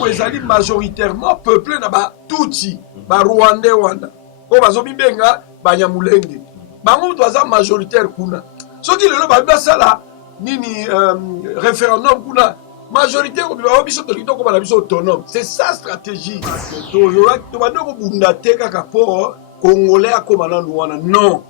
Minembo ezali majoritairement peuplé na ba Tutsi, ba Rwandais wana. O bazobi benga Banyamulenge. Bango toza majoritaire kuna. Soki lelo ba basala nini référendum kuna majorité ko ba biso to kitoko ba biso autonome. C'est ça stratégie. To yo to ba ndoko bunda te kaka po congolais akomana wana. Non.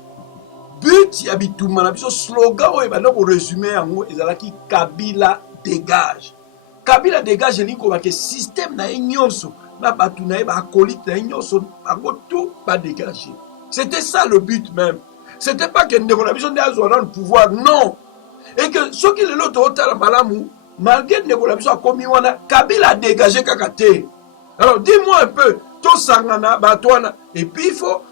But ya bituma na biso slogan oyo ba ndoko résumer yango ezalaki Kabila dégage. Kabila dégage ni ko ba ke système na nyonso na batu na ba acolyte na nyonso bango tout ba dégager. C'était ça le but même. C'était pas que ndeko na biso ndazo na le pouvoir, non. Et que ceux qui le lot au malamu malgré ndeko na biso akomi wana Kabila dégagé kakate. Alors dis-moi un peu to sangana batwana et puis il faut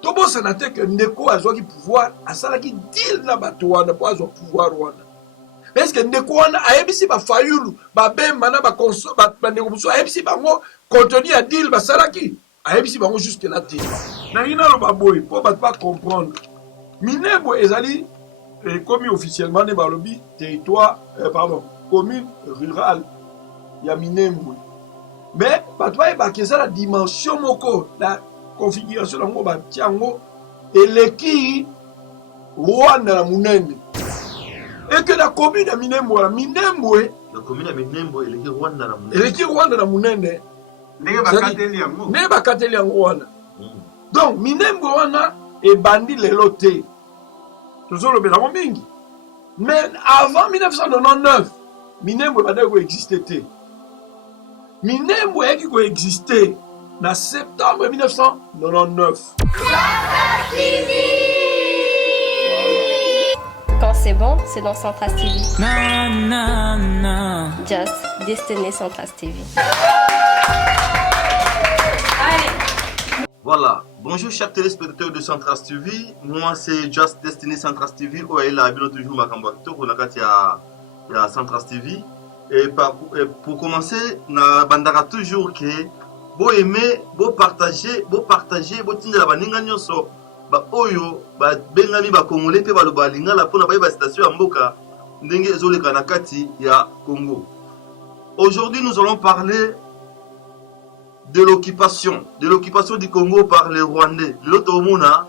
to bosana te que ndeko azwa ki pouvoir asala ki deal na batwana pour azwa pouvoir wana. Est-ce que ndeko wana ayebisi ba fayulu ba bemba na ba konso ba ndeko biso ayebisi bango contenu ya deal basalaki ayebisi bango jusque là te. Na ina lo baboy pour pas comprendre. Minembo ezali commis officiellement ne balobi territoire commune rurale ya Minembo. Mais batwa ba keza la dimension moko la configuration nango ba tiango eleki Rwanda na munene. Et que la commune de Minembo, la commune de Minembo, elle est Rwanda na munene. Ne ba kateli yango wana. Donc Minembo wana e bandi lelo te. Toujours le béla mingi. Mais avant 1999, Minembo ba deko existait. Minembo a qui existait en septembre 1999. Quand c'est bon, c'est dans Centras TV. Non, non, non. Just Destiné Centras TV. Voilà. Bonjour chers téléspectateurs de Centras TV. Moi c'est Just Destiné Centras TV. Où est la bio toujours Makambato. On a quand il y a Centras TV. Et pour commencer, na bandara toujours que beau aimer, beau partager, beau tindre la baninga nyonso. Ba oyo ba bengami ba congolais pe ba lo balinga la pona ba station ya mboka ndenge ezoleka na kati ya Congo. Aujourd'hui, nous allons parler de l'occupation du Congo par les Rwandais. L'autre mona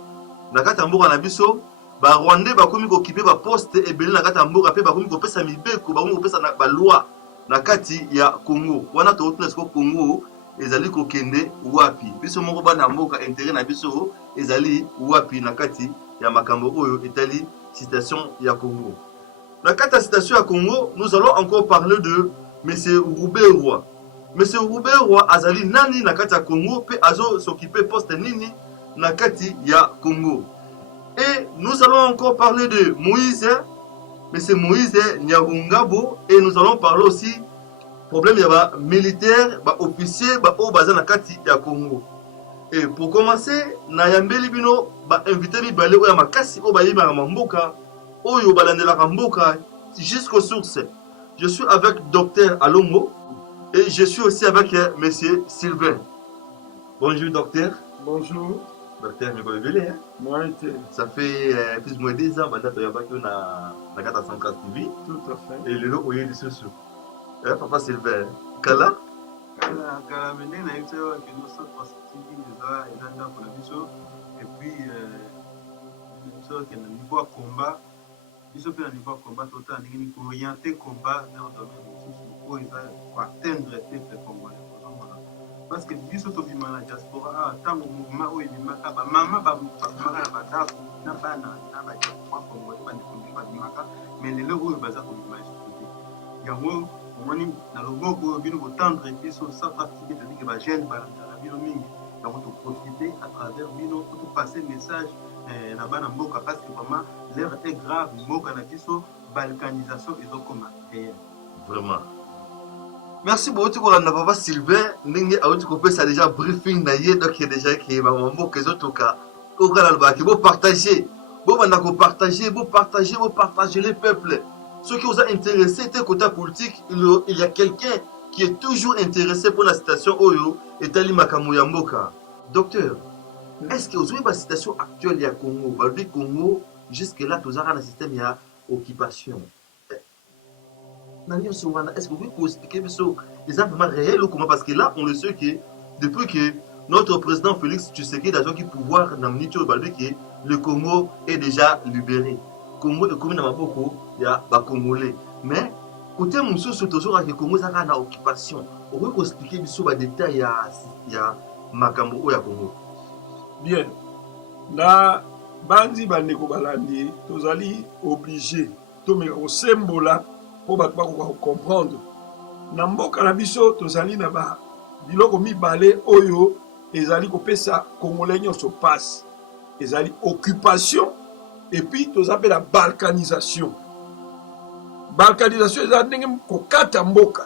na kati ya mboka na biso ba Rwandais ba komi ko occuper ba poste ebele na kati ya mboka pe ba komi ko pesa mibeko ba komi ko pesa na ba loi na kati ya Congo. Wana to tuna siko Congo ezali ko kende wapi biso moko bana mboka intérêt na biso ezali wapi na kati ya makambo oyo etali situation ya Congo. Na kati ya situation ya Congo, nous allons encore parler de monsieur Roubaix-Roy. Monsieur Roubaix-Roy azali nani na kati ya Congo pe azo s'occuper poste nini na kati ya Congo. Et nous allons encore parler de Moïse, monsieur Moïse Nyarungabo, et nous allons parler aussi problème ya ba militaire, ba officier, ba o baza na kati ya Congo. Et pour commencer, na yambeli bino ba invité bibale o ya makasi o ba yima mboka, o yo balandela mboka jusqu'aux sources. Je suis avec docteur Alongo et je suis aussi avec monsieur Sylvain. Bonjour docteur. Bonjour. Docteur Nicolas Belé, hein? Moi, ça fait plus ou moins 10 ans que tu as na Centras TV. Tout à fait. Et le lot où il est sous. Papa Sylvain, Kala? Kala, maintenant, il y a une chose qui nous sommes TV, et puis, une chose qui est au niveau de combat, il faut faire un niveau de combat total, il faut orienter le combat dans le domaine pour atteindre les peuples congolais. Parce que si vous avez la diaspora, tant que mouvement où il y a maman, mais les lots où il y a on na logo bino tendre biso ça pratique c'est-à-dire que ba jeune ba na bino mingi donc to profiter à travers bino pour passer message na bana mboka parce que vraiment l'heure est grave mboka na biso balkanisation et donc comment vraiment merci beaucoup pour la papa Sylvain ndenge auti ko pesa déjà briefing na ye donc déjà que ba mboka ezotoka ko kala ba ki bo partager bo banda ko partager les peuples. Ceux qui vous ont intéressé, côté politique, il y a quelqu'un qui est toujours intéressé pour la situation Oyo et Tali Makamouya Mboka. Docteur, est-ce que vous avez la situation actuelle du Congo? Le Congo, jusque-là, tout ça, le système de occupation. Est-ce que vous pouvez expliquer ils ont vraiment réel ou comment? Parce que là, on le sait que depuis que notre président Félix Tshisekedi a joué le pouvoir dans le Congo est déjà libéré. Congo est comme dans Maboko, il y a des Congolais. Mais, côté Moussou, c'est toujours que le Congo est en occupation. On peut expliquer les détails, il y a Makambo ou Congo. Bien. Na bandi bandeko balandi, tozali obligé. Tomeka au symbole pour comprendre. Na mboka na biso tozali na ba biloko mibale oyo ezali kopesa congolais nyonso passe. Ezali occupation et puis tozape la balkanisation. Balkanisation ezali ndenge kokata mboka.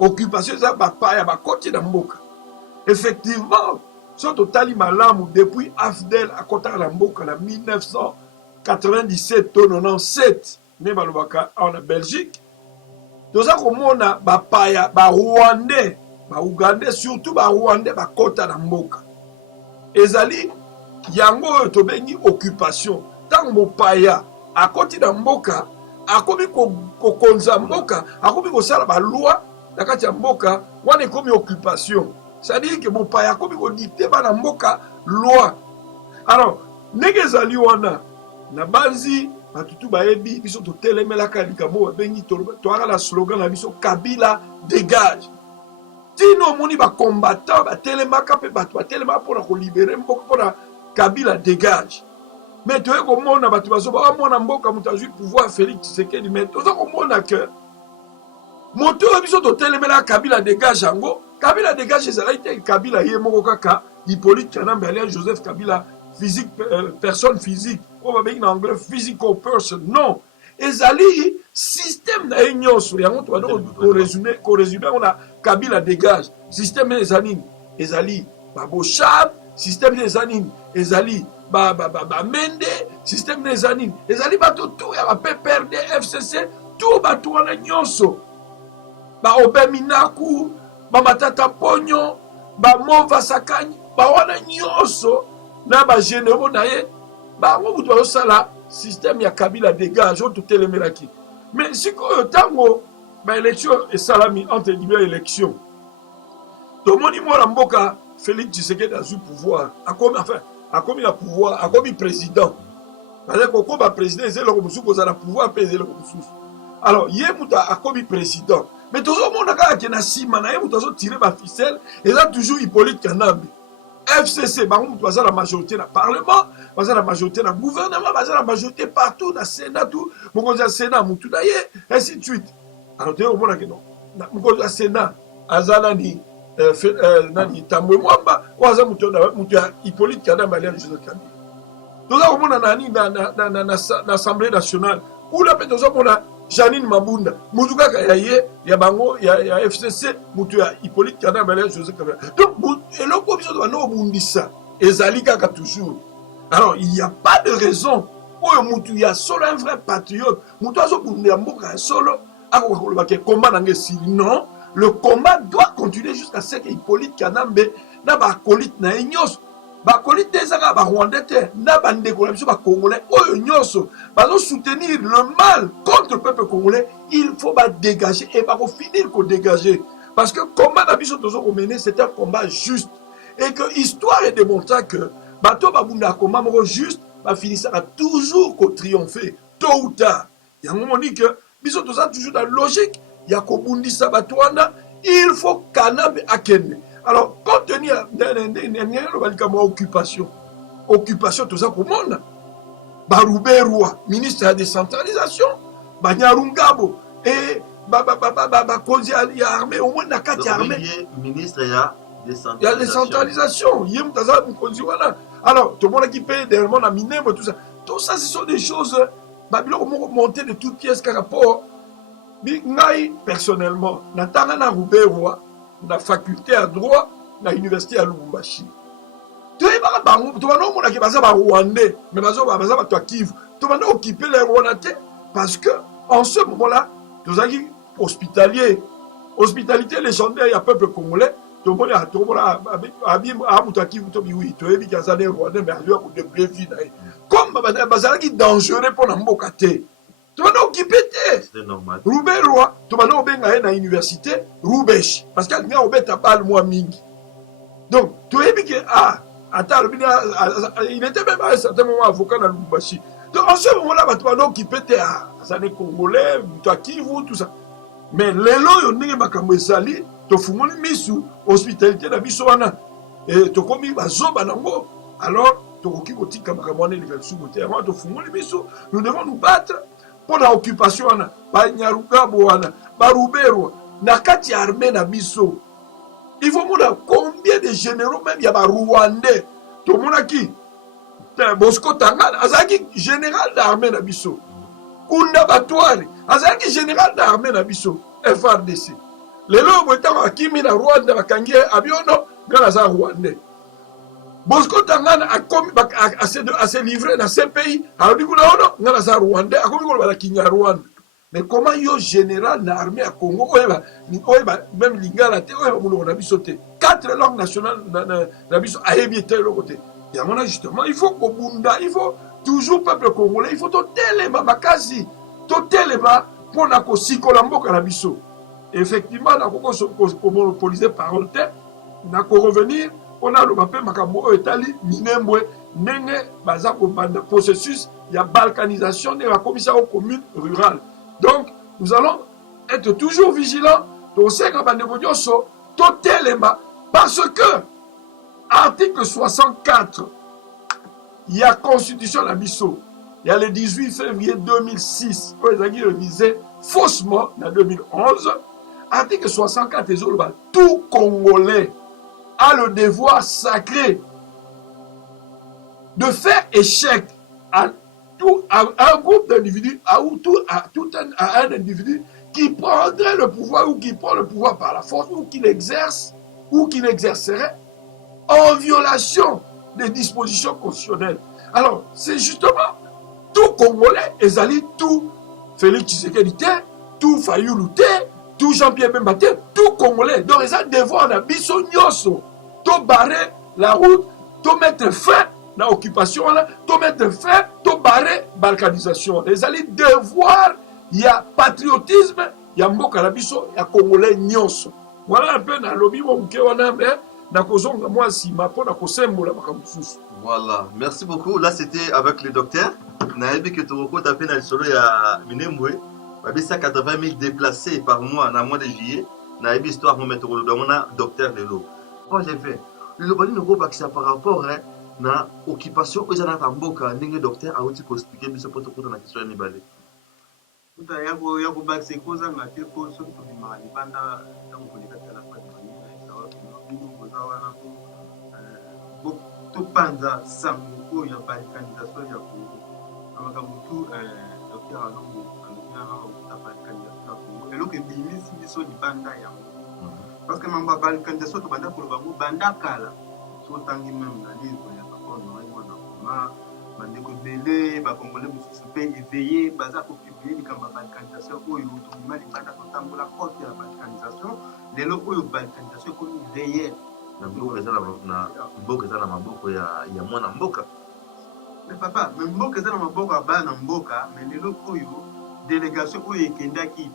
Occupation ezali bapaya bakoti na mboka. Effectivement, so totali malamu depuis Afdel akota na mboka na 1997 to 97 ne balobaka en Belgique. Toza komona bapaya ba Rwandais, ba Ougandais surtout ba Rwandais bakota na mboka. Ezali yango tobengi occupation. Tant mopaya akoti na mboka, akomi kokonza mboka, akomi kosala ba loi na kati ya mboka, wana ekomi occupation. C'est-à-dire que mopaya akomi kodicter ba na mboka loi. Alors, ndenge ezali wana na banzi batutu bayebi biso totelemelaka likambo babengi toaka la slogan na biso Kabila dégage. Tino moni ba combattant batelemaka pe batu batelemaka mpona kolibere mboka mpona Kabila dégage. Mais tu es comme on a battu mona mboka mutazu pouvoir Félix Tshisekedi mais toza komona que moto biso totelemela Kabila dégage yango. Kabila dégage ezalaki te Kabila ye moko kaka Hippolyte Kanambe alias Joseph Kabila physique personne physique. On va dire en anglais physical person. Non. Ezali système na nyonso yango to ko résumer on a Kabila dégage. Système ezali ezali baboshab, système ezali ezali ba mende, système ezali ezali bato tout ya ba PPRD FCC tout bato wana nyonso. Ba Obeminaku, ba Matata Ponyo, ba Mova Sakani, ba wana nyonso na ba généraux na ye ba ngo mutu osala système ya Kabila dégage on tout elemelaki. Mais si ko tango ba élection et salami entre guillemets élection. To moni mo la mboka Félix Tshisekedi a eu pouvoir, a commis le pouvoir, a commis président. Parce que quand le président est là, il a le pouvoir peser le pouvoir. Alors, il a commis président. Mais tout le monde a dit qu'il a tiré la ficelle, et là, toujours Hippolyte Kanambe. FCC, il a la majorité dans le Parlement, il a la majorité dans le gouvernement, il a la majorité partout, dans le Sénat, tout. Il a le Sénat, et ainsi de suite. Alors, tout le monde a dit non. Il a le Sénat, Azalani. Nani Tambwe Mwamba waza mutua Hippolyte Kanambe alias Joseph Kabila. Toza komona nani na Assemblée nationale ou la toza komona Janine Mabunda mutuka ya ya bango ya FCC mutua Hippolyte Kanambe alias Joseph Kabila. Donc eloko biso to bano bundisa ezali kaka toujours. Alors il n'y a pas de raison oyo mutu ya solo un vrai patriote mutu azo bundya mboka solo akokoloba ke combat nange sili non. Le combat doit continuer jusqu'à ce que Hippolyte Kanambe na ba acolyte na nyos ba acolyte ezaka ba Rwandais te na ba ndeko na biso ba Congolais oyo nyonso ba soutenir le mal contre le peuple congolais. Il faut ba dégager et ba finir ko dégager parce que combat na biso tozo ko mener c'est un combat juste et que histoire est démontré que bato ba bunda combat moko juste ba finissera toujours ko triompher tôt ou tard. Il y a un moment dit que biso toza toujours dans la logique. Yakobundisa Batwana, il faut Kanambe akende. Alors, compte tenu de l'occupation, occupation, tout ça, comment on a Baroubé Roi, ministre de la décentralisation, Banyarungabo, et Konzi armée, au moins n'a qu'à armée. Ministre, il y a décentralisation. Alors, tout le monde qui paye derrière mon aminé, tout ça. Tout ça, ce sont des choses, Babylone monté de toutes pièces par rapport. Ngai, personnellement, natanga na Roubaix-Roi, na faculté à droit, na université à Lubumbashi. Tu es pas bango, tu vas non mona ki baza ba Rwandais, mais baza ba toi Kivu. Tu vas non occuper les Rwandais parce que en ce moment-là, tu as dit hospitalier, hospitalité légendaire, il y a peuple congolais. Tout le monde a bien à Kivu, tu oui, tu es bien qu'il y a des Rwandais, mais à lui pour de vie. Comme baza qui dangereux pour na mboka te. tobanda okipe te. C'était normal. Ruberwa tobanda obenga ye na université Rubesh parce que alinga obeta bal mwa mingi. Donc toyebi ke ata alobi il était même à un certain moment avocat na Lubumbashi. Donc en ce moment-là bato banda okipe te ça ne congolais mutu akivu tout ça. Mais lelo yo ndenge makambo ezali tofungoli misu hospitalité na biso wana tokomi bazoba nango alors tokoki kotika makambo wana eleka lisumu te avant tofungoli biso nous devons nous battre pour la occupation wana banyarugabo wana baruberwa na kati ya armée na biso. Il faut mona combien de généraux même ya barwandais tomonaki Bosco Tangana azalaki général d'armée na biso. Kunda Batwari azalaki général d'armée na biso FRDC. Lelo boitanga akimi na Rwanda bakangi abiono ngana za rwandais. Bosco Tangana a se livré dans ces pays alobi kuna ono ngana za rwandais akomi ko bala kinya Rwanda. Mais comment yo général na armée à Congo oyeba même lingala te oyeba mulo na biso te 4 langues nationales na biso ayebi te lo côté. Et à mon avis, justement, il faut qu'au Bunda, il faut toujours peuple congolais, il faut tout téléma, makasi, tout téléma pour na ko sikolambo kanabiso. Effectivement, na ko monopoliser parole te, na ko revenir, on a le mapé makambo etali minembwe nenge baza ko banda processus ya balkanisation de la commission aux communes rurales. Donc, nous allons être toujours vigilants, to seka bande bodioso, tout téléma parce que article 64, il y a Constitution la Bisso. Il y a le 18 février 2006, quand ils ont révisé faussement en 2011. Article 64, tout Congolais a le devoir sacré de faire échec à un groupe d'individus, à un individu qui prendrait le pouvoir ou qui prend le pouvoir par la force ou qui l'exerce ou qui l'exercerait en violation des dispositions constitutionnelles. Alors, c'est justement tout Congolais, ezali tout Félix Tshisekedi, tout Fayulu, tout Jean-Pierre Bemba, tout Congolais. Donc, ils ont devoir na biso nyoso, to barrer la route, to mettre fin à l'occupation, to mettre fin, to barrer balkanisation. Ils ont devoir, il y a patriotisme, il y a mboka na biso, il y a Congolais nyoso. Voilà un peu dans le lobby, voilà, merci beaucoup. Là, c'était avec le docteur. Naïbi que tu tapé dans le solo, il y a Minembwe. Il y a 80 000 déplacés par mois dans le mois de juillet. Naïbi histoire, on a docteur de l'eau. Moi, j'ai fait. Le bani ne voit pas que ça par rapport à l'occupation. Ils ont un boka, un docteur a aussi expliqué, mais c'est pas tout pour la question de Nibale. Topanza sango ya balkanisation ya Congo. Amaka mutu docteur Alongo ya balkanisation ya Congo. Eloko ebimisi biso libanda yango. Parce que mamba balkanisation to banda koloba ngo banda kala. So tangi même na livre ya Kakono na koma bandeko belé ba congolais mususu pe éveillé baza ko publier likamba balkanisation oyo to mali banda ko tambola kote ya balkanisation. Lelo oyo balkanisation ko réel. Na mboka eza na maboko ya mwana mboka. Mais papa, mais mboka eza na maboko ya bana mboka, mais lelo oyo délégation oyo ekendaki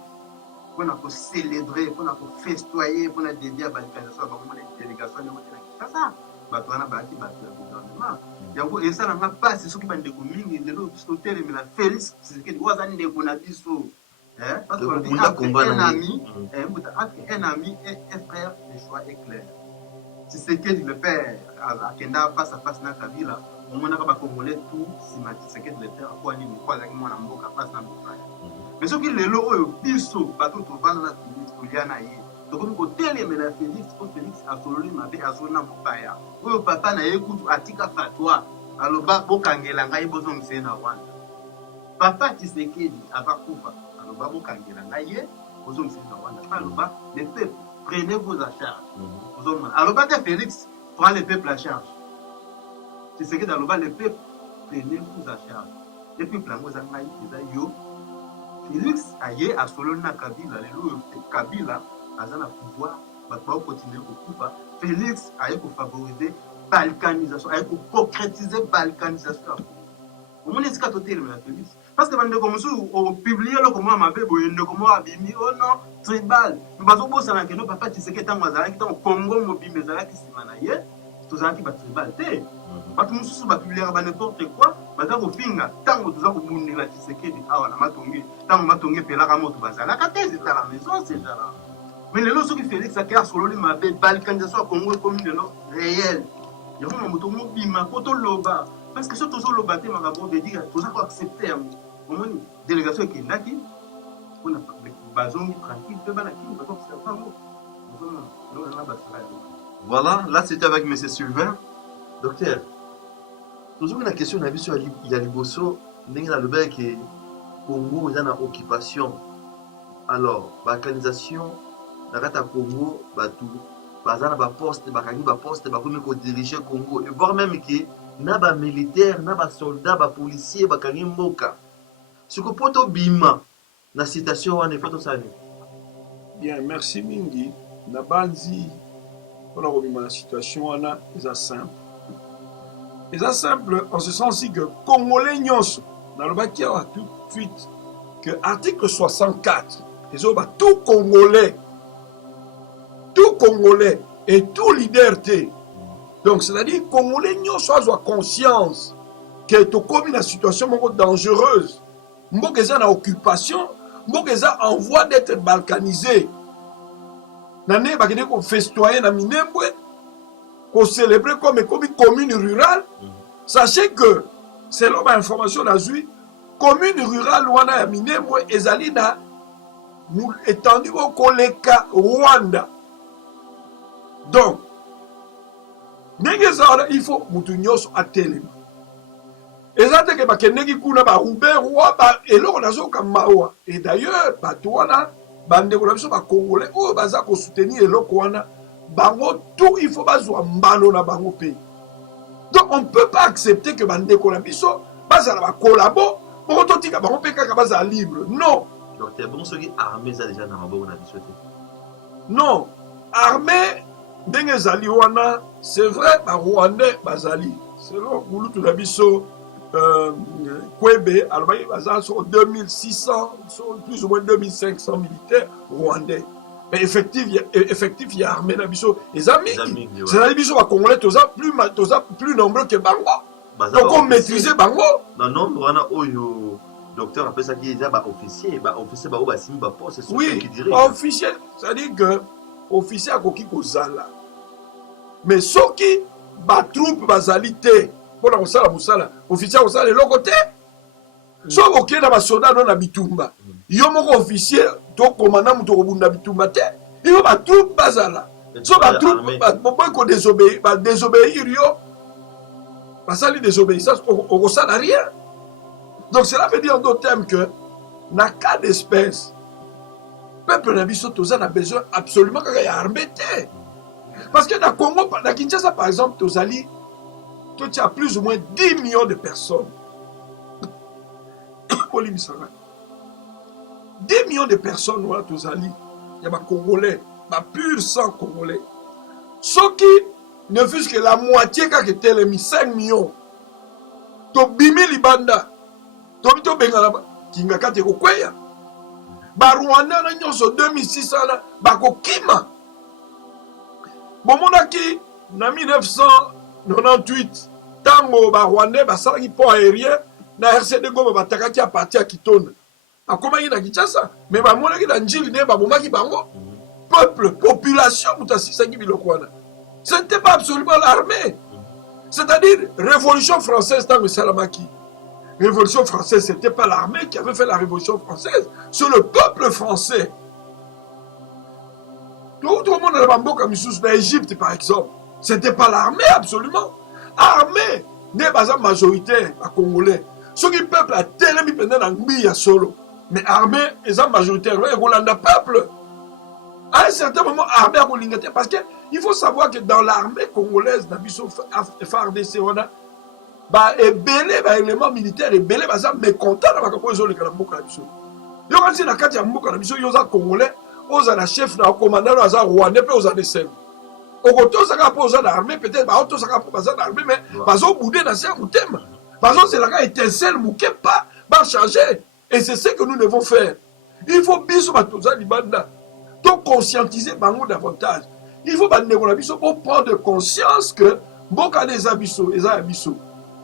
mpona kocélébrer, mpona kofestoyer, mpona dédier balkanisation bakomona délégation yango te na Kinshasa. Bato wana bayaki bato ya gouvernement. Yango esalanga mpasi soki bandeko mingi lelo biso totelemela Félix Tshisekedi oyo aza ndeko na biso. Parce que un ami et un frère, le choix est clair. Tshisekedi le père akenda face à face na Kabila omonaka ba congolais tout sima Tshisekedi le père kwa nini kwa zaki mwana mboka face na mboka. Mais soki lelo oyo biso bato tovanda na Félix Koliana ye tokomi kotelemela Félix po Félix asololi mabe azona mopaya oyo papa na ye kutu atika fatwa aloba bokangela ngai bozongisa na Rwanda. Papa Tshisekedi avakufa aloba bokangela ngai ye bozongisa na Rwanda. Aloba le peuple prenez vos à charge. Alors, Félix prend le peuple à charge. C'est ce que dans le peuple, prenez-vous à charge. Et puis, Félix aye à Solona Kabila, Kabila a un pouvoir, va continuer au pouvoir. Félix aye pour favoriser balkanisation, aye pour concrétiser balkanisation. Au moins, est-ce que tu as Félix Parce que bande comme ça, on publie le comment ma bébé, on comment abimi, oh non, tribal. Mais parce que bon, ça n'a que non, papa, tu sais que tant mazala qui tant Congo, mobi, mais zala qui s'y manaye, tout ça qui va tribal, t'es. Parce que nous sommes pas publier n'importe quoi, parce que au fin, tant que tout ça, vous mounez la tu sais que ah, on a matongué, tant on matongué, puis là, comme tu vas à la carte, c'est à la maison, c'est là. Mais les lots qui Félix, ça qui a solo, ma bébé, balkanisation à Congo, comme une réel. Il y a un moto mobile, ma photo loba. Parce que surtout sur le bâtiment, on va dire, tout ça faut accepter. Comment une délégation qui est là, on a besoin tranquille, on va Voilà, là c'était avec M. Sylvain. Docteur, toujours une question, on a vu sur Yaliboso, il y a le bec qui Congo est en occupation. Alors, l'organisation, la Rata Congo, tout. Bazana ba poste, bakangi ba poste, bakomi ko diriger Congo, et voire même que na ba militaire, na ba soldat, ba policier, bakangi mboka. Ce que poto bima na citation wana foto sani. Bien, merci mingi. Na banzi pour la la situation wana est simple. C'est simple en ce sens que Congolais nyonso dans le bakia tout de suite que article 64 les autres tout Congolais et tout liberté. Donc, c'est-à-dire que les Congolais ont conscience que tu as une situation dangereuse. Mboka est en occupation, Mboka est en voie d'être balkanisé. Nane bakene ko festoyer na Minembwe, ko célébrer comme commune rurale. Sachez que, selon ma information d'azui, commune rurale wana ya Minembwe ezali na étendu au koleka Rwanda. Donc, il faut mutu nyonso atelema. Ezate ke bakendeki kuna ba Ruberwa ba eloko nazoka mawa. Et d'ailleurs, bato wana bandeko na biso ba Congolais oyo baza ko soutenir eloko wana bango tout il faut bazwa mbano na bango pe. Donc on ne peut pas accepter que bandeko na biso bazala ba collabo pour totika bango pe kaka bazala libre. Non. Donc t'es bon ceux qui armés ça déjà na maboko na biso te. Non, armée ndenge zali wana, c'est vrai, ba Rwandais bazali. Selon Mulutu na biso Kwebe, alors bazali sont 2600, sont plus ou moins 2500 militaires rwandais. Mais effectif il y a armée na biso les amis. C'est la biso ba Congolais plus nombreux que Bango. Donc on maîtrisait Bango. Non non, wana oyo docteur appelle ça qui est ba officier ba ba sim ba poste c'est oui, qui dirait. Officier, c'est-à-dire que officier a koki kozala. Mais ceux qui ba troupe bazali te pour la musala musala officier kozala le côté. So ok na ba soldat na bitumba. Yo moko officier to commandant muto kobunda bitumba te. Yo ba troupe bazala. So ba troupe ba ko désobéir yo. Basali désobéissance au kosala rien. Donc cela veut dire en d'autres termes que dans cas d'espèce, le peuple nabiso toza a besoin absolument qu'il y a armée. Parce que dans le Congo, dans Kinshasa par exemple, tozali, tu as plus ou moins 10 millions de personnes. 10 millions de personnes, voilà, tozali, il y a des Congolais, des pur sang Congolais. Ceux qui ne fût que la moitié qui était les 5 millions, to bimi libanda. Tobito bengala kinga kate ko kweya ba Rwanda na nyonso 2600 na ba ko kima bomona ki na 1998 tango ba Rwanda ba salaki pont aérien na RCD Goma ba takaki a partir à Kitona akoma ina Kinshasa mais ba mona ki na njili ne ba bomaki bango peuple population mutasisa ki biloko wana c'était pas absolument l'armée, c'est-à-dire révolution française tango salamaki. Révolution française, ce n'était pas l'armée qui avait fait la Révolution française, c'est le peuple français. Tout le monde dans l'Égypte, par exemple, ce n'était pas l'armée, absolument. Armée, n'est pas majoritaire à Congolais. Ce qui peuple a tellement pendant l'Angleterre solo. Mais armée, ils sont majoritaires, ils ont le peuple. À un certain moment, armée a l'Angleterre, parce qu'il faut savoir que dans l'armée congolaise, dans le FARDC, on a et belé élément militaire et belé baza mécontent na makambo ezoli kala mboka na biso yo kanzi na kati ya mboka na biso yo za congolais oza na chef na commandant aza rwandais pe oza desem okotoza ka po oza na armée peut-être ba otoza ka po baza na armée mais bazo boudé na ser mutema bazo c'est la ka étincelle muke pa va changer. Et c'est ce que nous devons faire. Il faut biso batoza libanda. Donc conscientiser bango davantage. Il faut pour prendre conscience que mboka les abisso, les abisso.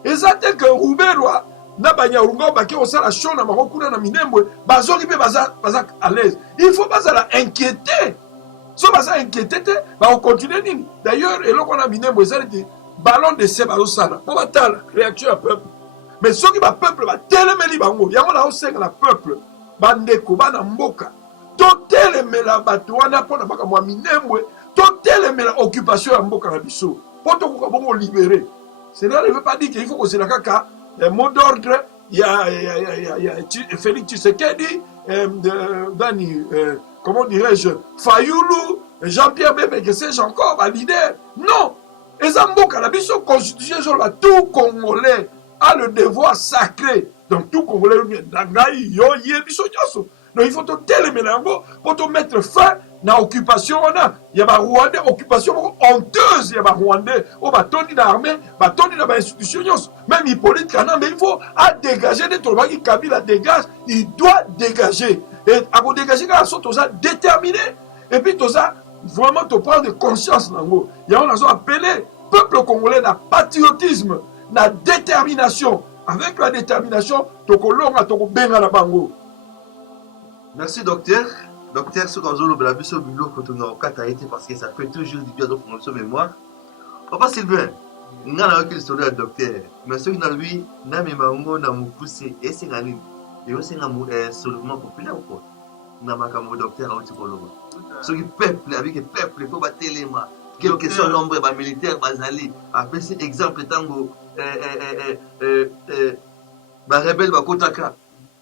Et ça c'est que Rouberwa na banya rungo baki osala shona makokuna na minembwe bazoli pe baza à l'aise. Il faut pas la inquiéter. So baza inquiéter ba continuer nini. D'ailleurs eloko na minembwe ça dit ballon de se bazosala. Pour batala réaction à peuple. Mais ceux qui va peuple va telemeli bango. Yango na osenga la peuple. Bandeko bana mboka. To telemela bato wana pona baka mwa minembwe. To telemela occupation ya mboka na biso. Poto ko bongo libérer. Cela ne veut pas dire qu'il faut que c'est la caca. Un mot d'ordre, il y a Félix Tshisekedi, comment dirais-je, Fayoulou, Jean-Pierre Bébé, que sais-je encore, bah, leader. Non. Et Zamboka, la mission constitution, tout Congolais a le devoir sacré. Donc tout Congolais, donc il faut te télémélango pour te mettre fin na occupation wana. Il y a ba Rwandais occupation honteuse, il y a ba Rwandais au batondi d'armée, batondi dans ba institution. Même Hippolyte Kana, mais il faut à dégager des trucs qui Kabila dégage, il doit dégager. Et à vous dégager quand on a déterminé et puis tout ça vraiment te prendre conscience nango. Il y a on a appelé peuple congolais na patriotisme, na détermination. Avec la détermination, toko longa toko benga na bango. Merci docteur. Docteur, ce qu'on a le biso bilo quand on a kataïté parce que ça fait toujours du bien de notre mémoire. Papa Sylvain, n'a la qu'il soit le docteur. Mais ce qui n'a lui n'a même mango n'a mou poussé et c'est gagné. Et aussi n'a mou seulement populaire ou quoi. N'a ma camo docteur au type logo. Ce qui peuple avec le peuple il faut battre les mains. Quelque question nombre ba militaire bazali. Après c'est exemple tango ba rebelle ba kotaka.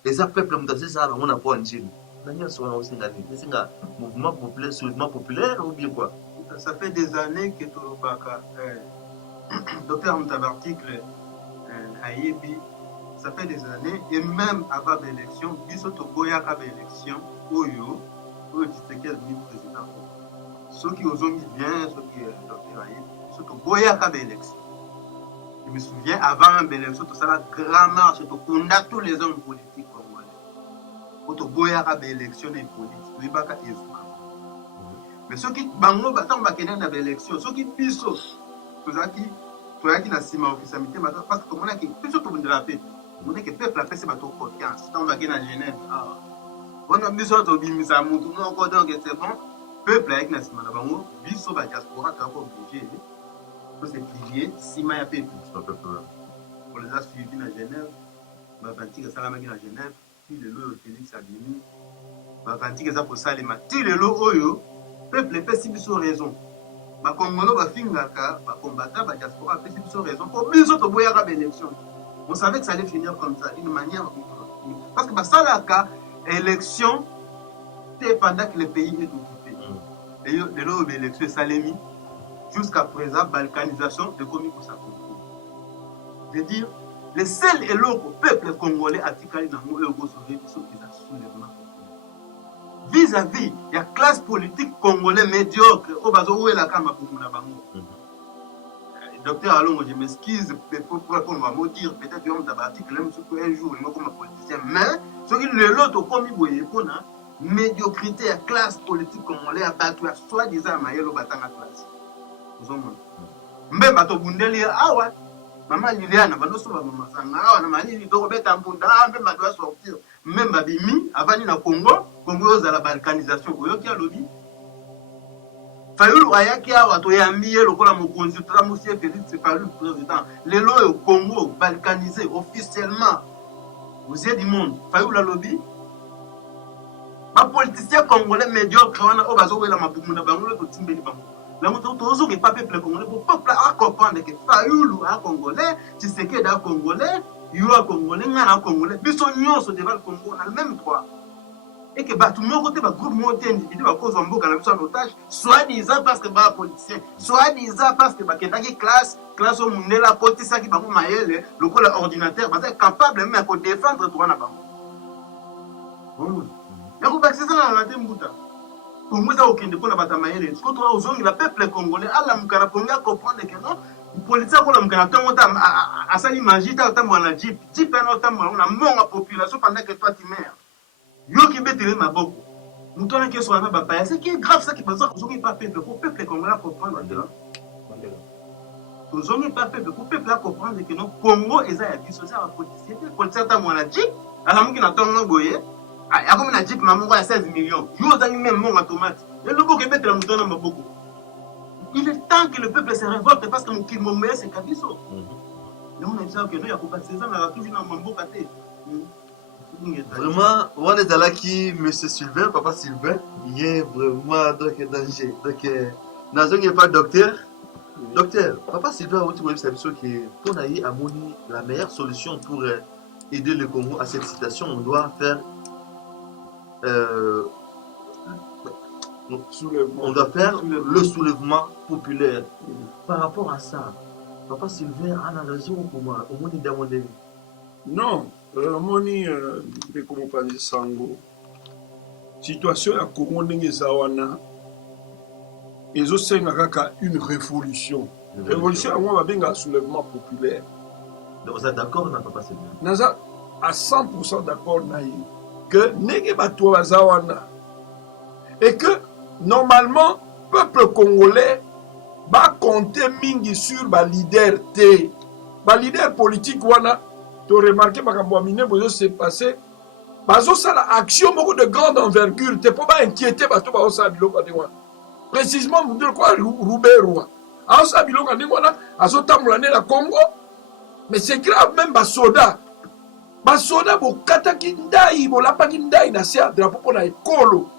Et ça peuple m'tasi ça on a pas en Chine. C'est un mouvement populaire, soulèvement populaire ou bien quoi? Ça fait des années que Tolobaka, docteur Mtabarticle, Ayebi, ça fait des années, et même avant l'élection, Biso Togoya avait l'élection, Oyo, Tshisekedi président. Ceux qui ont mis bien, ceux qui docteur Ayebi, Biso Togoya avait l'élection. Je me souviens, avant l'élection, tout ça, la grande marche, on a tous les hommes politiques. Auto boyaka ba élection et politique oui baka ezuka mais ceux qui bango batango bakena na ba élection ceux qui biso tozaki na sima officialité parce que tomona ki biso to bundela pe mona ke peuple apese bato confiance tant bakena Genève bona biso to bimisa mutu moko donc c'est bon peuple avec na sima na bango biso ba diaspora ta ko obligé pour se plier sima ya peuple pour les suivi na Genève ba vantika salama na Genève. Le lot Félix Abimi, ma vantique ça pour ça les matis le lot oyo peuple fait si biso raison ma congolo ba fingaka ba combattant ba diaspora fait si biso raison pour biso to boyaka ba élection on savait que ça allait finir comme ça d'une manière ou d'une autre parce que ba salaka élection c'est pendant que le pays est occupé et le lot de l'élection salemi jusqu'à présent balkanisation de commis pour ça je veux dire le seul et l'autre peuple congolais a ticali dans le soulèvement vis-à-vis de la classe politique congolais médiocre au bazo où est la kama pour na bango docteur Alongo je m'excuse pour répondre à me dire peut-être que on t'a article même sur un jour il m'a comme politicien mais ce qui le l'autre comme boye pona médiocrité la classe politique congolais a battu soi-disant mayelo batanga classe vous en même bato bundeli awa maman Liliane, maman Sangara, maman Lili, Robert Ampunda, même ma doit sortir, même ma bimi, avant na Congo, Congo à la balkanisation, qui a lobby. Fayoulou Ayaki a Watoyami, le Kola Mokonzi, Tramoussi, Félix, c'est pas le président. Les lois au Congo, balkanisé officiellement, vous êtes du monde. Fayoulou la lobby. Ma politicien congolais médiocre, on a Obazo, la Maboumuna, Bango, le Timbeli Bango. La moto tozo n'est pas peuple congolais pour peuple à comprendre que Fayoulou a congolais, Tshisekedi a congolais, Yo a congolais, Ngana congolais, Bissonnion se devant le Congo, on a le même droit. Et que tout le monde côté va groupe monté individu va cause en boucle en otage, soi-disant parce que bah politicien, soi-disant parce que bah Kentucky classe au monde la côté ça qui va vous mailler le col ordinateur, bah c'est capable même à défendre toi là-bas. Bon, y'a quoi c'est ça la tembuta. Pour moi, ça aucun de quoi la bataille. Ce qu'on doit aux hommes, le peuple congolais, à la Mukaraponga comprendre que non, politique ko la mkana tongo ta asali magie ta mwana jeep na ta mwana monga population pendant que toi tu meurs yo ki betele maboko mutona ke so na baba c'est qui est grave ça qui pense que zo ki pas peuple pour peuple congolais comprendre tozongi pas peuple pour peuple comprendre que non Congo eza ya biso ça va politique ta mwana jeep ala muki na tongo boye akomi na jeep mamungo ya 16 millions yo zangi même monga tomate et le boko betele mutona maboko. Il est temps que le peuple se révolte parce que mon Kimomé c'est Kabiso. On a dit que nous, il y a pas de saison, on a toujours dans Mambo Katé. Vraiment, on est là qui, monsieur Sylvain, papa Sylvain, il est vraiment dans le danger. Donc, il n'y a pas de docteur. Docteur, papa Sylvain, vous trouvez ça que pour aller à Moni, la meilleure solution pour aider le Congo à cette situation, on doit faire. On doit faire le soulèvement populaire. Par rapport à ça, papa Sylvain a raison pour moi. Au moins, il demande. Non, moni de comment pas sango. Situation à Congo n'engezawana. Ils ont fait une révolution. Révolution, on va bien un soulèvement populaire. Vous êtes d'accord, non, papa Sylvain? Naza à 100% d'accord naï que n'enge bato zawana et que normalement, peuple congolais va compter mingi sur ba leader T. Ba leader politique wana, tu remarqué que mine bozo s'est passé. Bazo ça la action beaucoup de grande envergure, t'es pas inquiété bato ba osa biloko de wana. Précisément vous dire quoi Rouberwa. A osa biloko de wana, azo tamulane la Congo. Mais c'est grave même ba soda. Ba soda bo kataki ndai, bo lapaki ndai na sia drapeau pour na ekolo.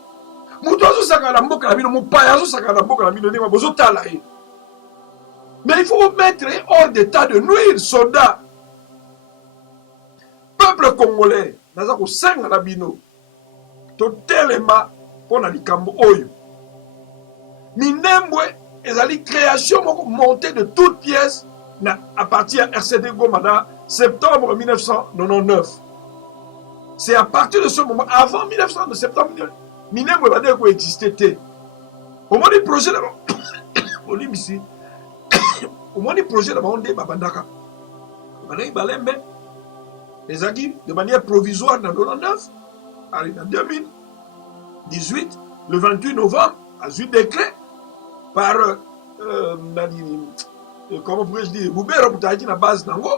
Mutu azosaka na mboka na bino mopaya azosaka na mboka na bino ndenge bozotala ye. Mais il faut mettre hors d'état de nuire soldats. Peuple congolais naza kosenga na bino totelema mpona likambo oyo. Minembwe ezali création moko montée de toutes pièces à partir de RCD Goma dans septembre 1999. C'est à partir de ce moment, avant 1900, de septembre 1999, Minembwe va dire existait. Au moins des projets là-bas, au moins des projets là-bas, on dit Babandaka. Les aguilles de manière provisoire dans 1999, en 2018, le 28 novembre, a eu décret par, comment pourrais-je dire, Boubert Boutaïti na base d'Ango.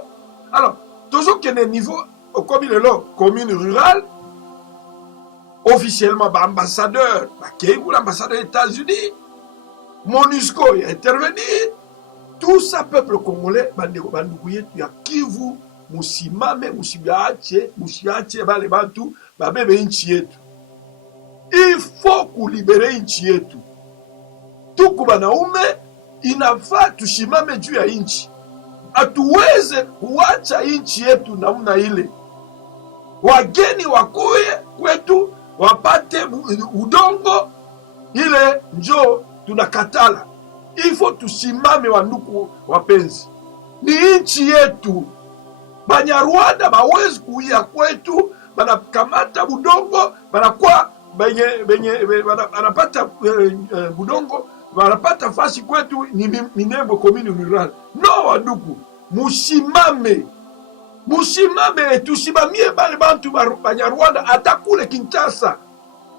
Alors, toujours qu'il y a un niveau, comme il est là, commune rurale, officiellement, ambassadeur, l'ambassadeur des États-Unis, MONUSCO est intervenu, tout ça, peuple congolais, bandouye, il y a Kivu, Moussimame, Moussiache, Balebantou, Babebe Inchietu. Il faut qu'on libère Inchietu. Tout Kubanaume, inafaa tushimame juu ya inchi. Hatuweze kuacha inchi yetu namna ile. Wageni wakuye kwetu wapate udongo ile njo tunakatala. Ifo tusimame wanduku wapenzi. Ni inchi yetu. Banyarwanda bawezi kuia kwetu, banakamata budongo, banakuwa banapata budongo, banapata fasi kwetu ni Minembwe commune rurale. No wanduku, musimame. Musimame, tusimamie bale bantu banyarwanda atakule Kinshasa.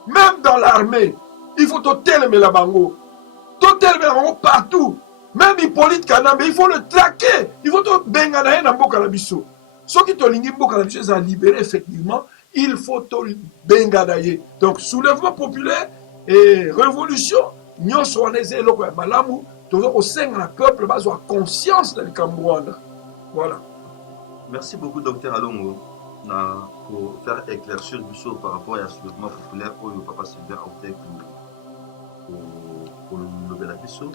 Même dans l'armée, il faut toteleme la bango. Toteleme la bango partout. Même Hippolyte Kanambe, il faut le traquer. Il faut to bengana na mboka na biso. Ce qui to lingi mboka na biso est libéré effectivement, il faut to bengana ye. Donc soulèvement populaire et révolution, nyonso waneze eloko ya malamu, tozo ko senga na peuple bazo conscience na likambuana. Voilà. Merci beaucoup, docteur Alongo, pour faire éclaircir du saut par rapport à ce mouvement populaire où le papa Sylvain a opté pour le lever la question.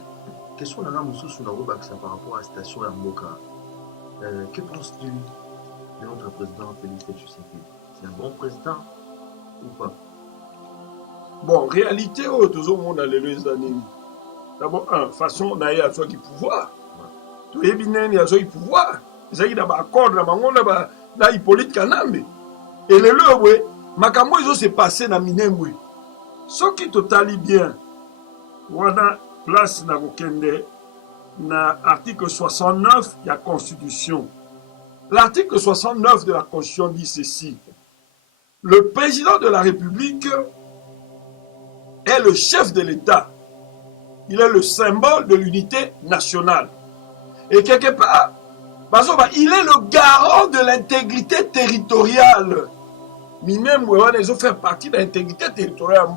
Question de par rapport à la station à Mboka. Que penses-tu de notre président Félix Tshisekedi? C'est un bon président ou pas? Bon, réalité, tout le monde a les années. D'abord, façon d'aller à soi qui pouvoir. Tout est bien, il y a soi qui pouvoir. C'est qu'il y a un accord, il y a Hippolyte Kanambe. Et le lowe, makambo ils ont se passé dans Minembwe. Ce qui totali bien, wana place na kokende, na article 69 de la Constitution. L'article 69 de la Constitution dit ceci. Le président de la République est le chef de l'État. Il est le symbole de l'unité nationale. Et quelque part, il est le garant de l'intégrité territoriale. Lui-même, ils ont fait partie de l'intégrité territoriale.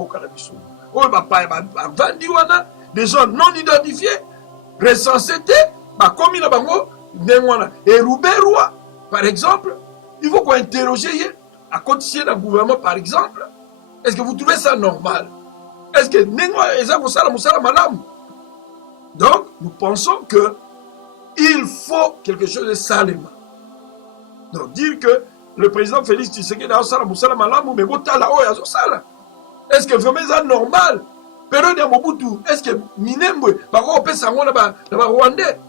Des zones non identifiées, recensées, comme il a et Roubaix-Roi, par exemple, il faut qu'on interroge à côté d'un gouvernement, par exemple. Est-ce que vous trouvez ça normal? Est-ce que donc, nous pensons que il faut quelque chose de salema. Donc, dire que le président Félix Tshisekedi a Moussala Malamu, mais est-ce que vraiment c'est normal? Période de Mobutu, est-ce que Minembwe, Rwandais,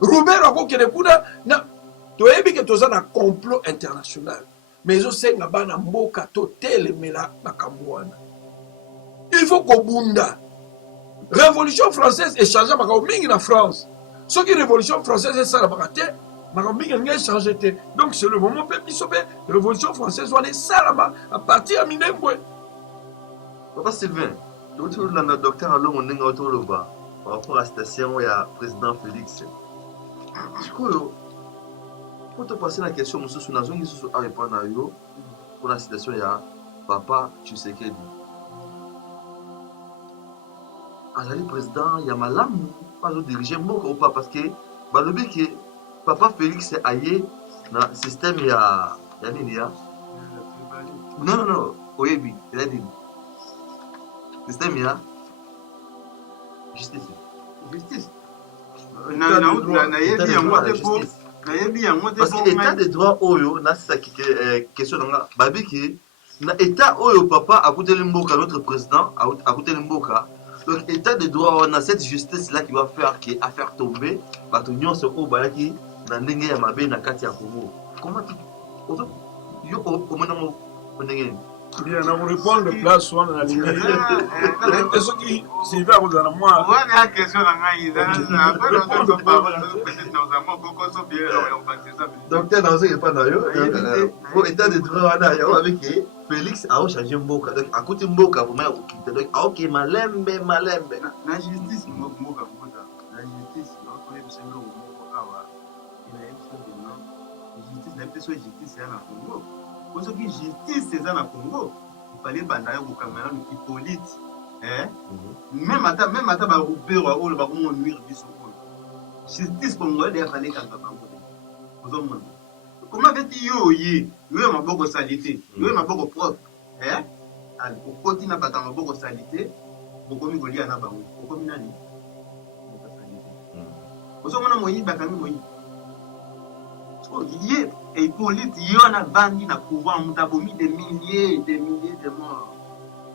Roubaix, tu as vu que tu as un complot international. Mais je sais que tu as un totel, mais là, il faut qu'on bunda. Révolution française est changée en France. Ce qui est révolution française est ça, la changé. Donc c'est le moment où la révolution française doit être ça à partir de Minembwe. Papa Sylvain, le docteur Allo Monenga Otoloba, par rapport à la station et à président Félix. Du coup, pour te passer la question, nous avons répondre à vous pour la citation, il y a Papa Tshisekedi. Alors, le président, il y a Malam, pas de diriger Mboka ou pas, parce que le que Papa Félix est aillé dans le système, il y a non, oui, il a dit. Système, il y a justice. Parce que l'état de droit, c'est sa question. L'état où papa a coûté l'imboka, notre président a coûté l'imboka. Donc, l'état de droit, on a cette justice-là qui va faire, qui a faire tomber, parce que nous sommes au Balaki, dans l'Ingue Yamabe, dans Katia Congo. Comment tu. Il y a un répondre de place, on a l'Ingue. Et ce qui s'y va, vous en avez moins. On a une question docteur, dans ce n'est pas d'ailleurs. Pour l'état de droit, on a avec Félix a changé Mboka. Donc, à côté Mboka, vous m'avez quitté. Donc, ok, malembe. La justice, Mboka. La justice, justice, c'est un Congo. Pour ce qui est justice, c'est un Congo. Il fallait bandayer au Cameroun, Hippolyte. Même à ta Roubaix, on nuire du secours. Justice congolaise, il fallait qu'un Cameroun. Comment avait-il eu ma beaucoup salité, ma beaucoup propre, au côté n'a pas ma beaucoup salité, beaucoup de goli à Nabango, beaucoup de nani. Vous savez, on a moyen d'akami moyen. Il y a et Hippolyte, il y en a bandi na pouvoir, on a vomi des milliers de morts.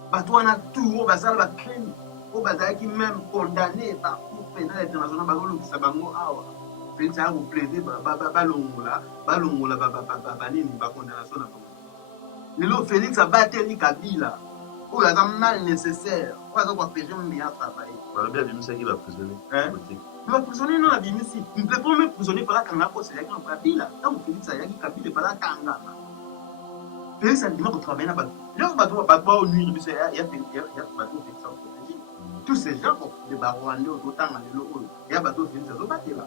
Bateau on a tout, on va ça la crime, on va qui même condamné par cour pénale internationale, bagolo qui sabango awa. Félix a vous plaider balongola banini ba condamnation na Congo. Le Félix a battu ni Kabila. Oh la mal nécessaire. On va quoi faire mais à travailler. Voilà bien Bimisa qui va prisonnier. Il va prisonnier non la Bimisi. Il ne peut pas me prisonnier par la Kanga pour c'est la Kabila. Donc Félix a yaki Kabila par la Kanga. Félix a dit qu'on travaille là-bas. Là on va pas au nuit il y a bateau Félix en protéger. Tous ces gens de Barwandé autant dans le lot. Il y a bateau Félix à battre là.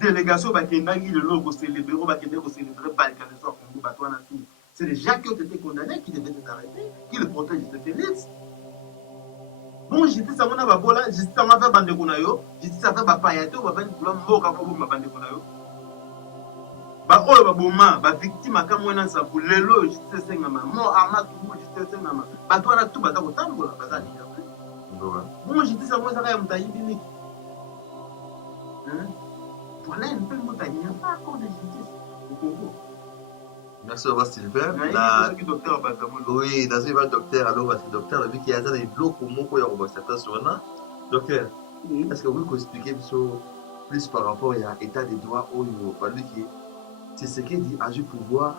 Délégation Bakendagi, le logo célébré, Bakendagi célébré, Balkanistan, Congo, Batouana, tout. C'est les gens qui ont été condamnés qui devaient être arrêtés, qui le protègent de Félix. Bon, justice à mon ababola, justice à ma fait Bandekonayo, justice à fait Bapayato, Babanikola, Moka, Bandekonayo. Baboma, victime à Kamouena Sabou, Lelo, justice Sengama, Mo Amatou, justice Sengama, Batouana, tout, Batako Tambola, Bazani. Bon, justice à moi, ça va y Mtaïbini. Voilà un peu de il n'y a pas encore de justice au Congo. Merci à vous, Sylvain. Oui, dans ce docteur, alors, parce que le docteur, vu qu'il y a des blocs au Moko, il y a certains sur un. Docteur, est-ce que vous pouvez expliquer plus par rapport à l'état des droits au niveau c'est ce qu'il dit, agir pouvoir,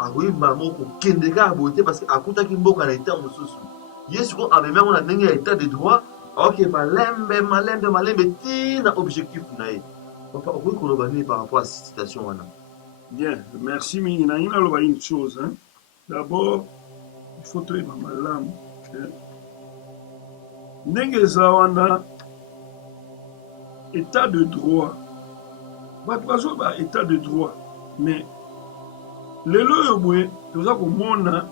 avoir maman pour qu'il y ait des gars à beauté, parce qu'à côté de Mboka, on a été en sous. Il y a ce qu'on avait même un état de droit, Ok, malembe, tina objectif nae. Papa, on peut qu'on organise par rapport à cette citation. Bien, merci mingi. Na ina loba une chose. Hein. D'abord, il faut te ma malam. Ndenge eza wana état de droit. Bato bazoba état de droit. Mais lelo oyo boye toza komona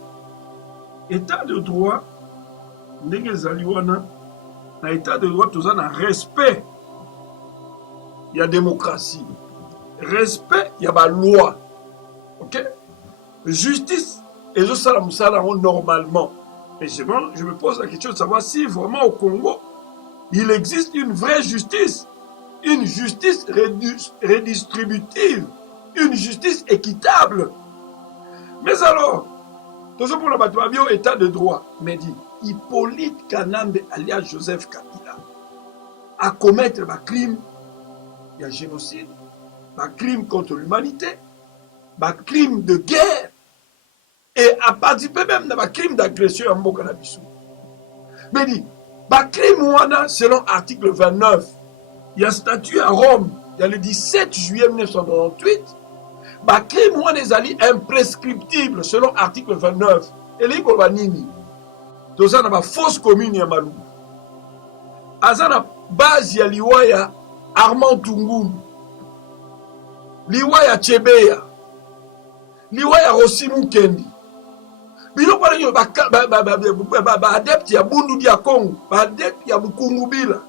état de droit ndenge ezali wana na état de droit toza na respect ya démocratie, respect ya ba loi, ok, justice ezosala mosala yango normalement. Et je me pose la question de savoir si vraiment au Congo il existe une vraie justice, une justice redistributive, une justice équitable. Mais alors, toujours pour le bateau état de droit, mais dit Hippolyte Kanambe alias Joseph Kabila a commettre un crime, il y a génocide, un crime contre l'humanité, un crime de guerre, et a participé même dans un crime d'agression en Mokanabisu. Mais dit, un crime ouana, selon article 29, il y a statut à Rome, il y a le 17 juillet 1998, un crime ouana est imprescriptible selon article 29. Et les Golbanini, tout ça n'a fausse commune ya Malou. Azana base ya liwaya Armand Tungulu, liwaya Chebeya, liwaya Rosimu Kendi. Bilo kwa nyo ba adepte ya Bundu dia Congo, ba adepte ya Bukungu Bila,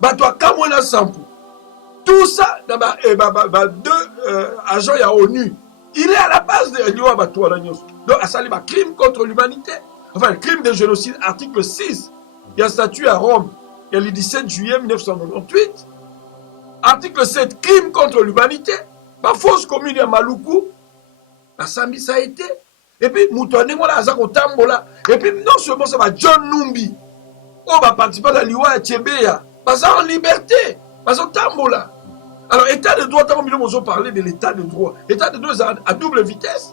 bato akamwena sampu. Tout ça dans deux agents ya ONU. Il est à la base de liwa bato ala nyos. Donc à sali ba crime contre l'humanité. Enfin, le crime de génocide, article 6, il y a statut à Rome, il y a le 17 juillet 1998. Article 7, crime contre l'humanité, la fausse commune à Maluku, la Sambi ça a été. Et puis, Moutouane, on a Azako Tambola. Et puis, non seulement ça va John Numbi, on va participer à la Liwa et Tchebeya, ça en liberté, ça Tambola. Alors, état de droit, nous avons parlé de l'état de droit. L'état de droit, c'est à double vitesse.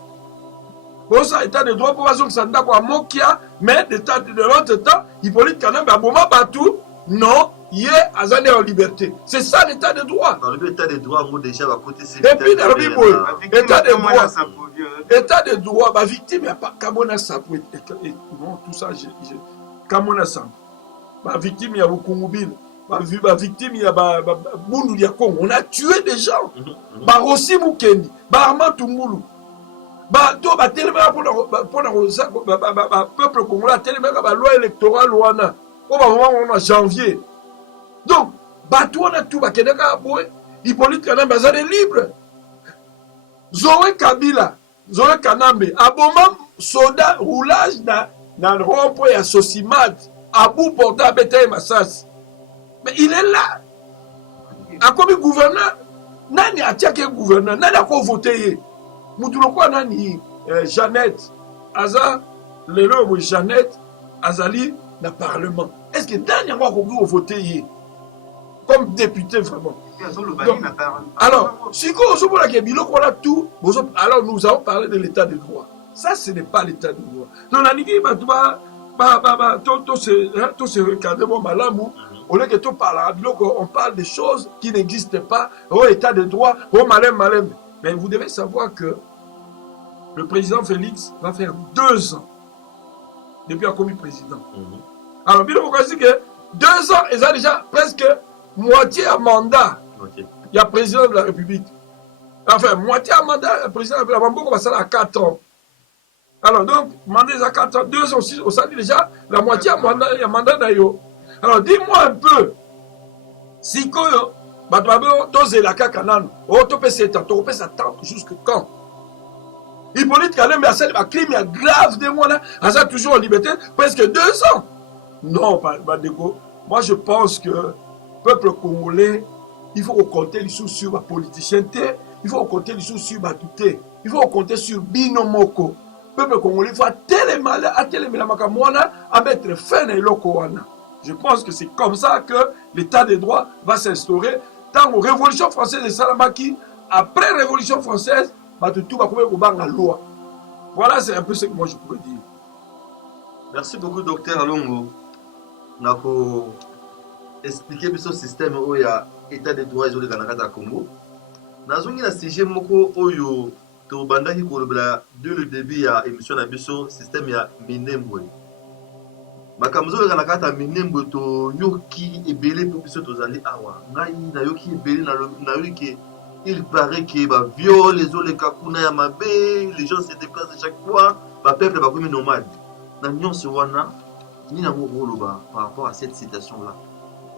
Pour ça, l'état de droit, pour ça, ça n'a pas mokia, mais l'état de l'autre temps, Hippolyte Kanambe, à Boma Batou, non, il est Azadé en liberté. C'est ça l'état de droit. Dans l'état de droit, moi déjà, à côté, c'est. Et puis, dans le Bible, état de droit, ma victime, il n'y a pas Kamona Sapou. Non, tout ça, Kamona Sapou. Ma victime, il y a Bukungubil. Ma victime, il y a Bundu Diakong. On a tué des gens. Barossi Mukendi, Barman Tungulu. Bato batelema pour le peuple congolais tellement la loi électorale wana au moment on a janvier. Donc bato on a tout bakedeka boy Hippolyte Kanambe bazane libre. Zoé Kabila, Zoé Kanambe aboma soda roulage na rond-point ya Sosimat à bout porta betaille Massas. Mais il est là. A comme gouverneur nani a tchaké gouverneur nani a ko voter. Moutulokwa nani Jeannette Aza lelo Jeannette Azali na parlement. Est-ce que Daniel a voté comme député vraiment? Donc, alors, si on a tout, alors nous avons parlé de l'état de droit. Ça, ce n'est pas l'état de droit. Donc, tout ce recadrement malamou, au lieu que tout parle, on parle des choses qui n'existent pas, au état de droit, au malem. Mais vous devez savoir que le président Félix va faire 2 ans depuis qu'il a commis président. Alors, bien, vous dit que 2 ans, ils ont déjà presque moitié à mandat. Il y a président de la République. Enfin, moitié à mandat, président de la République, va s'en à 4 ans. Alors, donc, mandat à 4 ans, 2 ans aussi, on s'en dit déjà la moitié à mandat d'ailleurs. Alors, dis-moi un peu, si quoi, jusque quand? Hippolyte Kanambe a fait un crime grave de moi, a toujours en liberté, presque 2 ans. Non, Badeko. Moi, je pense que le peuple congolais, il faut compter les sous sur la politicienté, il faut compter les sous sur la douté, il faut compter sur Binomoko. Le peuple congolais, il faut mettre fin à l'Okowana. Je pense que c'est comme ça que l'état de droit va s'instaurer. Tant que la Révolution française de Salamaki, après la Révolution française, tout va commencer à la loi. Voilà, c'est un peu ce que moi je pourrais dire. Merci beaucoup, docteur Alongo. expliquer biso système oyo ya état de droit ezoleka na kati ya Congo. Nazongi na sujet moko oyo tobandaki kolobela dès le début ya émission na biso système ya Minembwe. Makambo ezoleka na kati ya Minembwe toyoki ebele mpo biso tozali awa. Ngai nayoki ebele nayoki ke il paraît que ba viol ezoleka kuna ya mabe, les gens se déplacent chaque fois, ba peuple bakomi nomade. Na nyonso wana ni na ngoloba par rapport à cette situation là.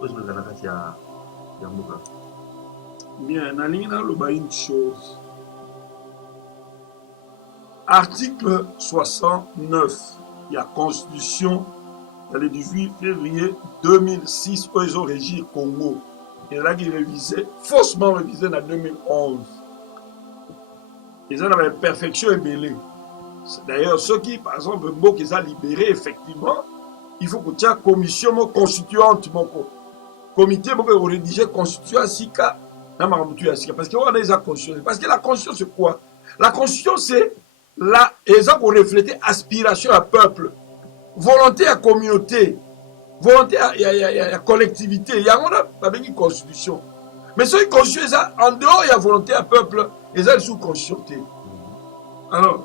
Ezoleka na kati ya mboka. Bien, nalingi naloba une chose. Article 69 de la Constitution le 18 février 2006 où ils ont régi le Congo. Et là, ils révisaient, faussement révisé en 2011. Ils ont une perfection ébélée. D'ailleurs, ceux qui, par exemple, veulent qu'ils aient libéré, effectivement, il faut que tu aies une commission constituante, comité pour rédiger la constitution parce que la constitution. Parce que la constitution, c'est quoi? La constitution, c'est là, ils ont reflété aspiration à peuple, volonté à communauté, volonté à collectivité. Il y a une constitution. Mais ce constitution, en dehors, il y a volonté à peuple, ils ont sous constitution. Alors,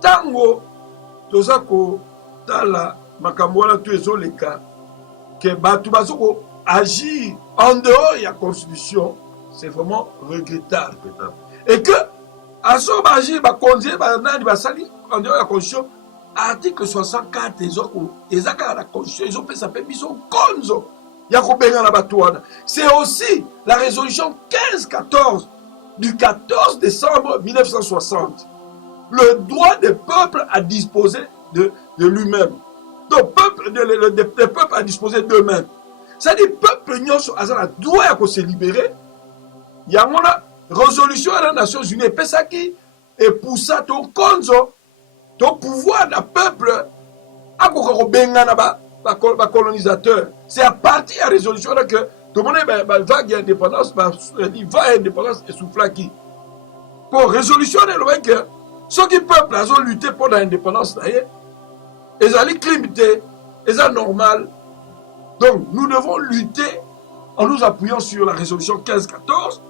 tango, tout ça, tala, makambola, tous les cas, que Batubasoko agir en dehors de la constitution, c'est vraiment regrettable. Et que, à ce moment agir, conduire, en dehors de la constitution, article 64, ils ont la constitution, ils ont fait ça, ils sont konzo. C'est aussi la résolution 15-14 du 14 décembre 1960. Le droit des peuples à disposer de lui-même. Donc, le peuple à disposer d'eux-mêmes. C'est-à-dire, le peuple doit se libérer. Il y a une résolution à la Nations Unies, et pour ça, ton konzo, ton pouvoir d'un peuple, à colonisateur. C'est à partir de la résolution que tout le monde va vague indépendance, va indépendance et souffle qui. Pour résolution, que ceux qui peuple ont lutté pour l'indépendance, ils ont limité, ils ont normal. Donc, nous devons lutter en nous appuyant sur la résolution 15-14,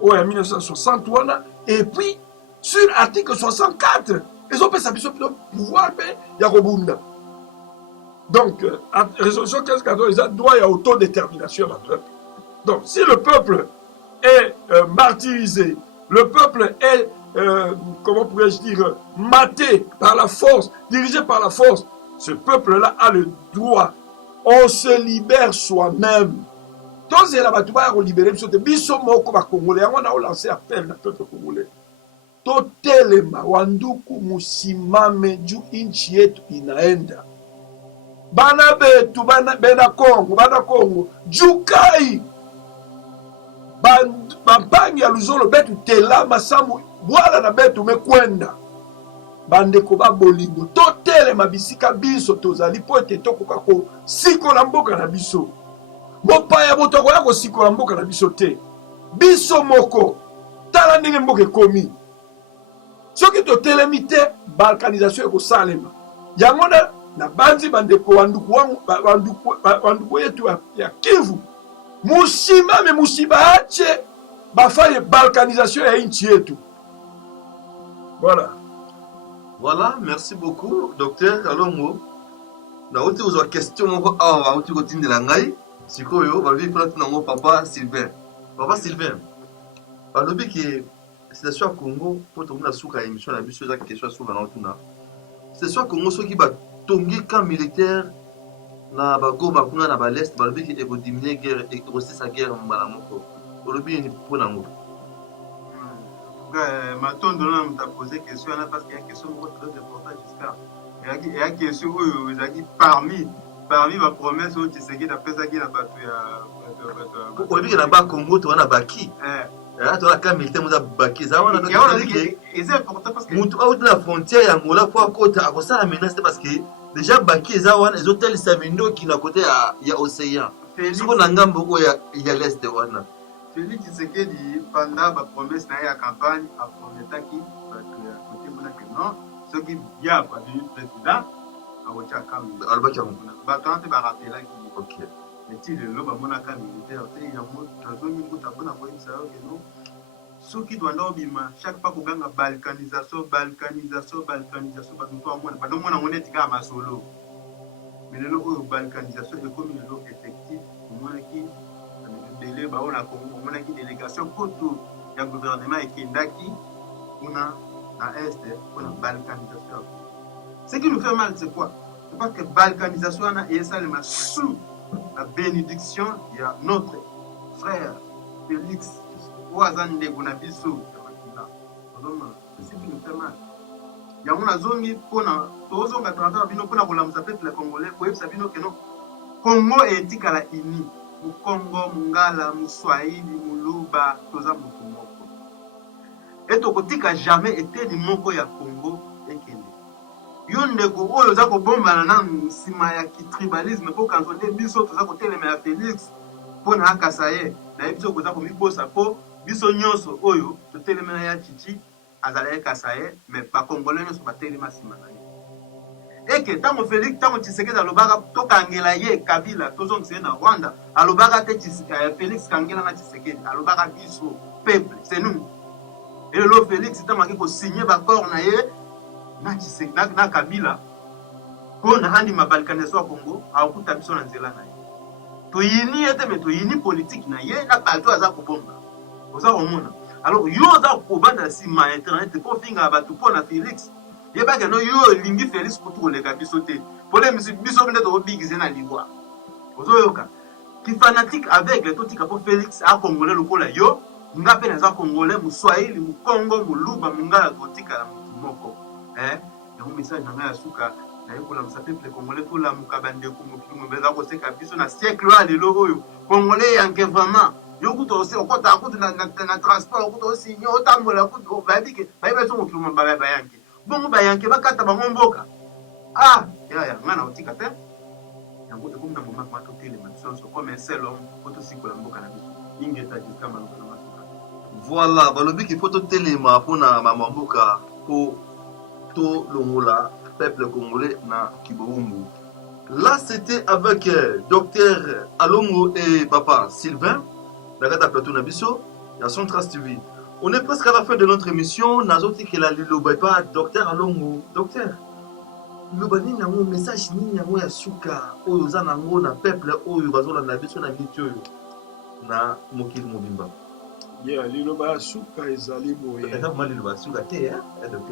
ou en 1961, et puis sur l'article 64. Ils ont fait ça pour pouvoir faire Yarobunda. Donc, la résolution 15-14, ils ont droit à autodétermination à peuple. Donc, si le peuple est martyrisé, le peuple est, comment pourrais-je dire, maté par la force, dirigé par la force, ce peuple-là a le droit. On se libère soi-même. Donc, c'est là que on libérer. Congolais, on a lancé appel au peuple congolais. Totelema wanduku musimame juu nchi yetu inaenda. Bana betu bana Kongo jukai bampangi ya luzolo betu tela masamu bwala na betu mekwenda bandeko ba bolingo totelema bisika biso tozali po ete tokoka ko sikola mboka na biso mopaya botoko ya ko sikola mboka na biso te biso moko tala ndenge mboka ekomi soki totelemi te balkanisation ekosalema yango na banzi bandeko wanduku yetu ya Kivu musimame musiba ache bafaye balkanisation ya nchi yetu. Voilà, merci beaucoup, docteur Kalongo. Na uti uzwa question moko awa uti ko tindela ngai sikoyo ba vi frère nango papa Sylvain. Papa Sylvain. Balobi ki situation à Congo pour tout le monde souka émission la biso za question sur na otuna. Situation à Congo soki ba tongi camp militaire na ba goma kuna na ba l'est balobi ki eko diminuer guerre et aussi sa guerre mbala moko. Balobi ni pour nango. Matondo là m'a posé question là parce qu'il y a une question très importante jusqu'à il y a question où ils ont dit parmi ma promesse où tu sais qu'il a fait ça qu'il a battu pourquoi il y a ba Congo to na baki là to la camp militaire muza baki za wana et c'est important parce que mutu out la frontière ya Angola pour côté à ça la menace parce que déjà baki za wana les hôtels Samindo qui na côté ya océan c'est qu'on a ngambo ko ya l'est wana celui qui sait que pendant la promesse na ya campagne a prometté qui côté mona que non ce qui vient pas du président a voté à camp albacha ba quand ba rappeler qui OK mais ti lelo bamonaka militaire te yango nazomi kuta mpona koyebisa yo keno soki twanda obima chaque fois koganga balkanisation badomona ngo neti kaka masolo mais lelo oyo balkanisation ekomi lelo effectif omonaki dele bao na Congo omonaki délégation poto ya gouvernement ekendaki kuna na est mpona balkanisation. Ce qui nous fait mal c'est quoi? C'est parce que balkanisation wana esalema sous la bénédiction de notre frère Félix Ouazan de Gonabiso. C'est ce qui nous fait mal. Il y a un zone pour à travers Bino pour la peuple congolais pour Sabino que non Congo est tikala ini mu Congo mungala mu Swahili mu Luba toza mu Congo et to kotika jamais été ni moko ya Congo ekende yo ndeko oyo za kobombana na nsima ya tribalisme po kanzonde biso toza kotelema ya Félix pona akasaye na biso koza komibosa po biso nyonso oyo totelema ya Chichi azala kasaye mais pas congolais nyonso batelema sima na ye eke tango Félix tango Tshisekedi alobaka tokangela ye Kabila tozongisa na Rwanda alobaka te Félix kangela na Tshisekedi alobaka biso peuple c'est nous et le Félix tango ko signer ba corps na ye na Kabila pona handi mabalkanisation ya Congo akuta biso na nzela na ye toyini ete me toyini politique na ye na balto aza kobonga oza komona alors yo za kobanda sima internet po finga bato pona Félix ye ba keno yo lingi Félix kutu koleka biso te pole biso bende to bigize na liwa ozo yoka ki fanatique avec to tika po Félix a congolais lokola yo nga pe na za congolais mu Swahili mu Congo mu Luba mu ngala to tika la moko donc message na ya suka na yekola peuple congolais to la mukabande ko mu beza ko seka biso na siècle wa lelo oyo congolais yanke vraiment yo kuto aussi okota kuto na transport kuto aussi nyo tambola kuto badike bayiba so mukiluma baba yanke bongo bayanke bakata bango mboka ya ngana otika te yango te kumna mama mato tele matsonso comme un seul homme kuto sikola mboka na biso ingeta jikama na masuka. Voilà, balobi qu'il faut telema pona mama mboka po to longola peuple congolais na Kiboumou. Là c'était avec docteur Alongo et papa Sylvain Nagata Plateau Nabiso à Centras TV. On est presque à la fin de notre émission. Nazoti que la liloba pas docteur Alongo. Docteur, liloba ni nango message ni nango ya suka oyo za nango na peuple oyo bazola na biso na bitio na mokili mobimba. Yeah, liloba suka ezali boye. Exactement liloba suka te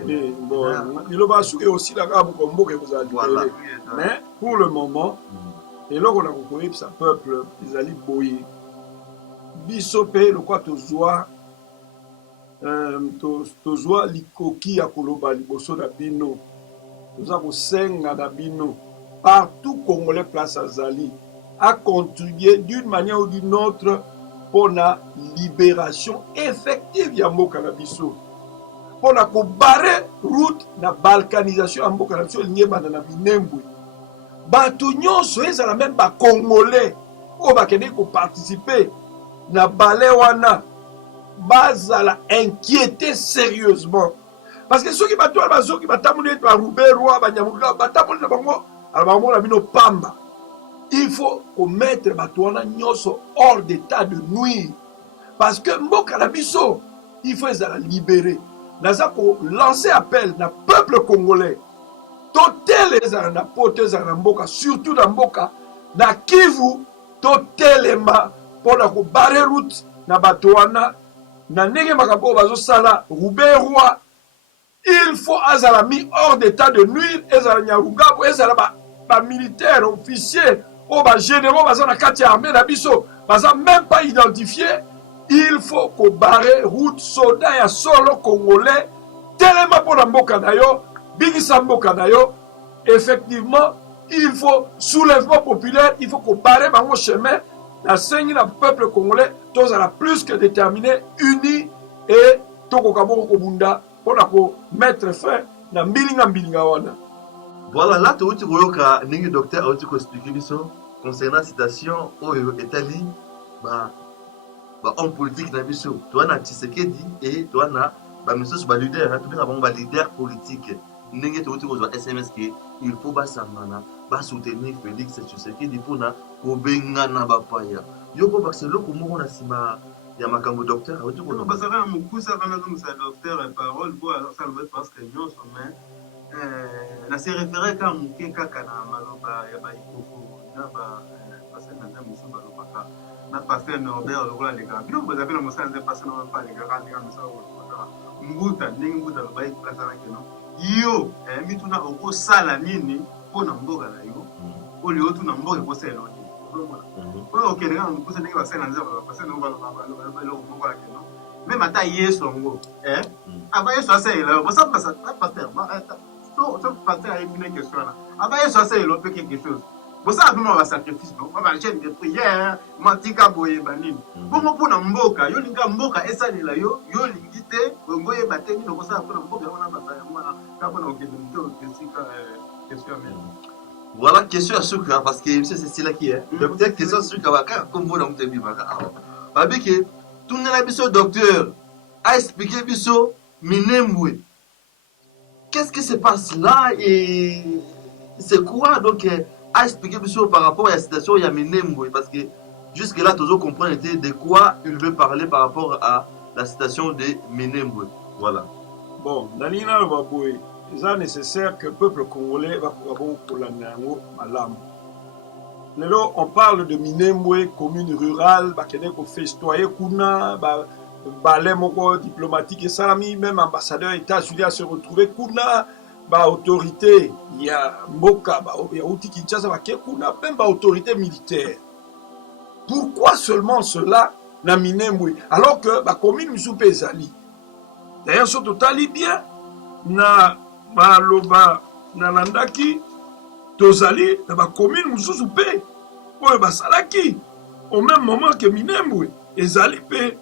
mais bon, liloba suka est aussi la gamme combo que vous avez. Voilà. Mais pour le moment, et là on a reconnu sa peuple ezali boye. Biso pe le quoi tozwa likoki ya koloba liboso na bino toza kosenga na bino partout congolais place azali a contribuer d'une manière ou d'une autre pour la libération effective ya mboka na biso pour la barrer route na balkanisation ya mboka na biso liebana na binembwe bato nyonso ezala même ba congolais oyo bakende koparticiper na balai wana bazala inquiété sérieusement parce que ceux qui bato bazo qui batamuli ba Rubero banyamuka batamuli na bango alors na bino pamba il faut mettre bato wana nyonso hors d'état de nuire parce que mboka na biso il faut ezala libérer naza ko lancer appel na peuple congolais totel ezala na poto ezala na mboka surtout na mboka na Kivu totelema pona ko barrer route na bato wana na ndenge makambo bazosala Rubero il faut azala mis hors d'état de nuire ezala nyarungabo ezala ba militaire officier ou ba généraux baza na kati ya armée na biso baza même pas identifié il faut ko barrer route soldat ya solo congolais telema pona mboka na yo bigisa mboka na yo effectivement il faut soulèvement populaire il faut ko barrer bango chemin la seigne na peuple congolais tous à la plus que déterminé unis et toko kaboko kobunda pour mettre fin na mbilinga wana. Voilà là tu koyoka ningi docteur tu ko expliquer biso concernant citation oyo etali ba homme politique na biso to na Tshisekedi et to na ba misos ba leader to na ba leader politique ningi tu ko SMS que il faut ba samana va soutenir Félix Tshisekedi pour na Obengana Bapaya. Yo ko parce que le comment on a sima ya makambo docteur on dit Non, parce que mon coup ça va comme ça docteur et parole pour alors ça le parce que nous sommes na se référer quand mon kaka na maloba ya ba ikoko na ba parce que na musu ba lobaka na pasteur Norbert lokola les gars non vous avez le message de pasteur non pas les gars quand on ça nguta ndenge nguta ba ikplasa na keno yo mituna oko sala nini pona mboga na yo oli otu na mboga ko sala oni oyo okende nga mkusa ndenge basala nzaba basala no ba keno même ata yesu ngo aba yesu asala bo ça passe pasteur so pasteur a une question là aba yesu asala pe quelque chose bo ça vraiment ba sacrifice non ba chaîne de prière matika boye banini bongo pona mboka yo linga mboka esalila yo lingite bongo ye bateni no kosa pona mboka wana basala mwana kapona okende mto question voilà question à Souka parce que c'est là qui est docteur question Souka baka comme vous dans mtebi baka abike tungela biso docteur a expliqué biso Minembwe qu'est-ce qui se passe là et c'est quoi donc a expliqué biso par rapport à la situation il y a Minembwe parce que jusque là tous comprendre de quoi il veut parler par rapport à la situation de Minembwe voilà bon Nalina Baboy c'est nécessaire que le peuple congolais va pour la malam. Lelo on parle de Minembwe, commune rurale, bakene ko festoyer kuna, balai moko diplomatique et salami, même ambassadeur États-Unis à se retrouver kuna, autorité, il y a Mboka, il y a Outi Kinshasa, kuna, même autorité militaire. Pourquoi seulement cela na Minembwe alors que commune Misupe ezali. D'ailleurs sur total bien na baloba na landaki tozali na ba commune mususu pe oyo basalaki au même moment que Minembwe ezali pe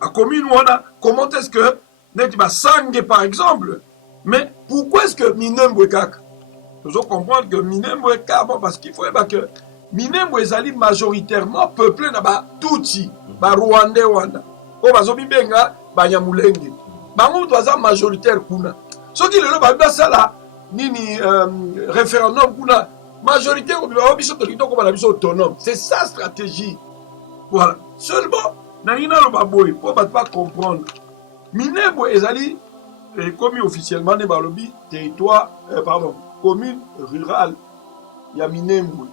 a commune wana comment est-ce que neti ba sangue par exemple mais pourquoi est-ce que Minembwe kaka nous devons comprendre que Minembwe kaka parce qu'il faut que Minembwe ezali majoritairement peuplé na ba Tutsi ba Rwandais wana o bazobi benga ba Nyamulenge bango toza majoritaire kuna ce qui le ba sala nini référendum kuna majorité ko biso to kitoko ba biso autonome c'est sa stratégie voilà seulement nangina lo baboy pour pas comprendre Minembwe ezali commis officiellement ne balobi territoire commune rurale ya Minembwe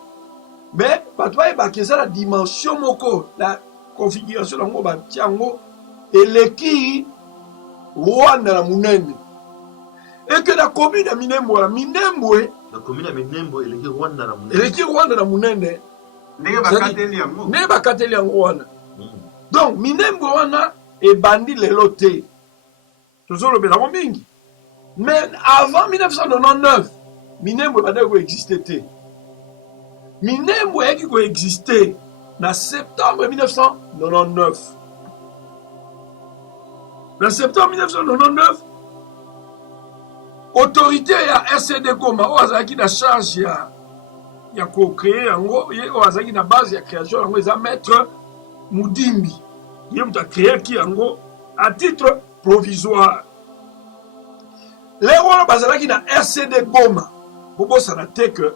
mais batwa ba keza la dimension moko la configuration lango ba tiango eleki Rwanda na munene et que la commune de Minembwe la commune de Minembwe eleki Rwanda na munene ne bakateli yango wana donc Minembwe wana ebandi lelo te tozolobela ngo mingi mais avant 1999 Minembwe badako ko exister te Minembwe eki ko exister na septembre 1999 en septembre 1999, autorité à RCD Goma, on a qui la charge ya co-créer on a qui la base ya création on les a maître Moudimbi. Il a créé qui en à titre provisoire. Les rois basala qui na RCD Goma. Bobo ça n'a été que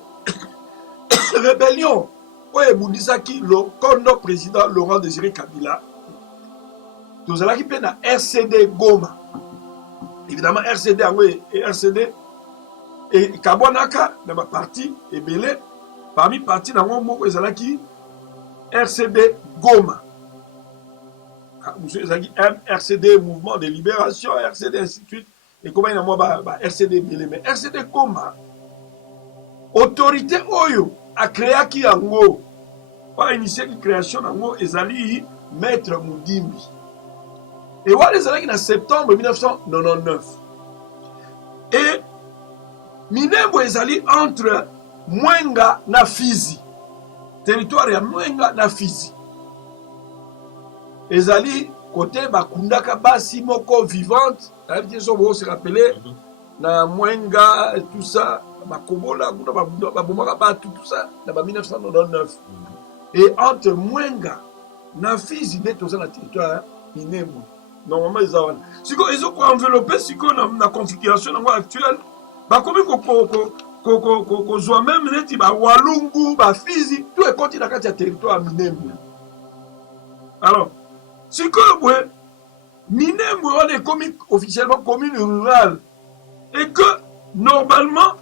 rébellion. Oye Bundisaki le condo président Laurent Désiré Kabila. Nous allons qui na RCD Goma. Évidemment, RCD et RCD et Kabonaka, dans ma partie, et Belé, parmi parties dans mon mot, ils allaient qui RCD Goma. Monsieur RCD, Mouvement de Libération, RCD, ainsi de suite. Et comment il y a RCD Belé. Mais RCD Goma, autorité Oyo, a créé qui en gros, pas initié une création en gros, ils allaient Maître Moudimbi. Et voilà les années en septembre 1999. Et Minembwe ezali entre Mwenga na Fizi. Territoire ya Mwenga na Fizi. Ezali côté bakundaka basi moko vivante. On se rappeler na Mwenga tout ça, bakobola babomaka batu tout ça dans 1999. Et entre Mwenga na Fizi net dans le territoire Minembwe. Normalement, ils ont enveloppé la configuration actuelle. Comme kozwa même neti bawalungu bafizi to ekoti na kati ya territoire ya Minembwe. Alors sikoyo boye Minembwe wana ekomi officiellement commune rurale et que normalement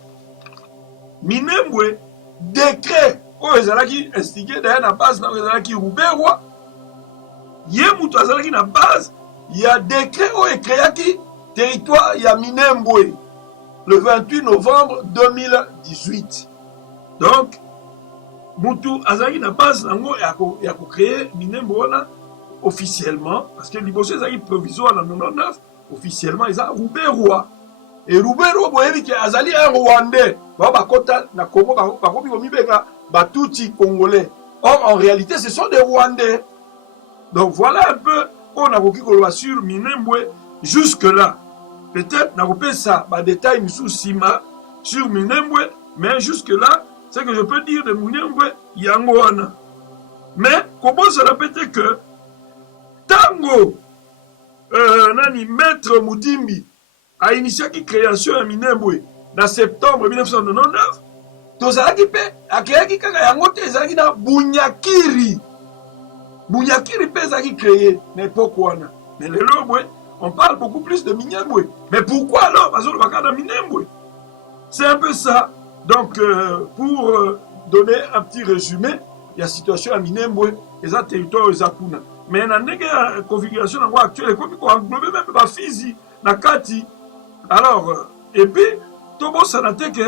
Minembwe décret oyo ezalaki instigé d'ailleurs na base na ezalaki Ruberwa ye mutu azalaki na base ya décret oyo ekreaki territoire ya Minembwe le 28 novembre 2018. Donc mutu azalaki na base nango ya créer Minembwe wana officiellement parce que liboso ezalaki provisoire na 99 officiellement eza Ruberwa et Ruberwa boyebi ke azali un Rwandais bakota na Congo bakomi komibenga Batuti congolais. Or en réalité ce sont des Rwandais. Donc voilà un peu on a koki koloba sur Minembwe jusque là. Peut-être n'a pas ça ba détail sous sima sur Minembwe mais jusque là c'est que je peux dire de Minembwe yango wana. Mais comment se répéter que tango nani maître Mutimbi a initié la création de Minembwe en septembre 1999, tozalaki pe akreaki kaka yango te ezalaki na Bunyakiri. Bunyakiri pe ezalaki créé na époque wana. Mais lelo boye, on parle beaucoup plus de Minembwe. Mais pourquoi alors bazolobaka na Minembwe? C'est un peu ça. Donc pour donner un petit résumé, il y a situation à Minembwe, et un territoire ezakuna. Mais na ndenge configuration nango actuelle comme ko englober même ba Fizi na kati. Alors et puis tobo sanateke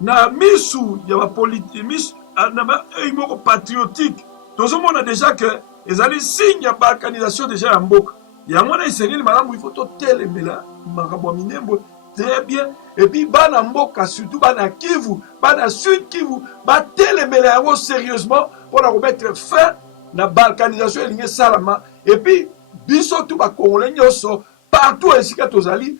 na misu ya ba politique misu na ba moko patriotique. Tozomona déjà que ezali signe ya balkanisation déjà ya mboka. Yango na isengeli malamu il faut to telemela makambo Minembwe très bien et puis bana mboka surtout bana Kivu, bana Sud Kivu, ba telemela yango sérieusement pour remettre fin na balkanisation elingi salama et puis biso tout ba congolais nyonso partout esika tozali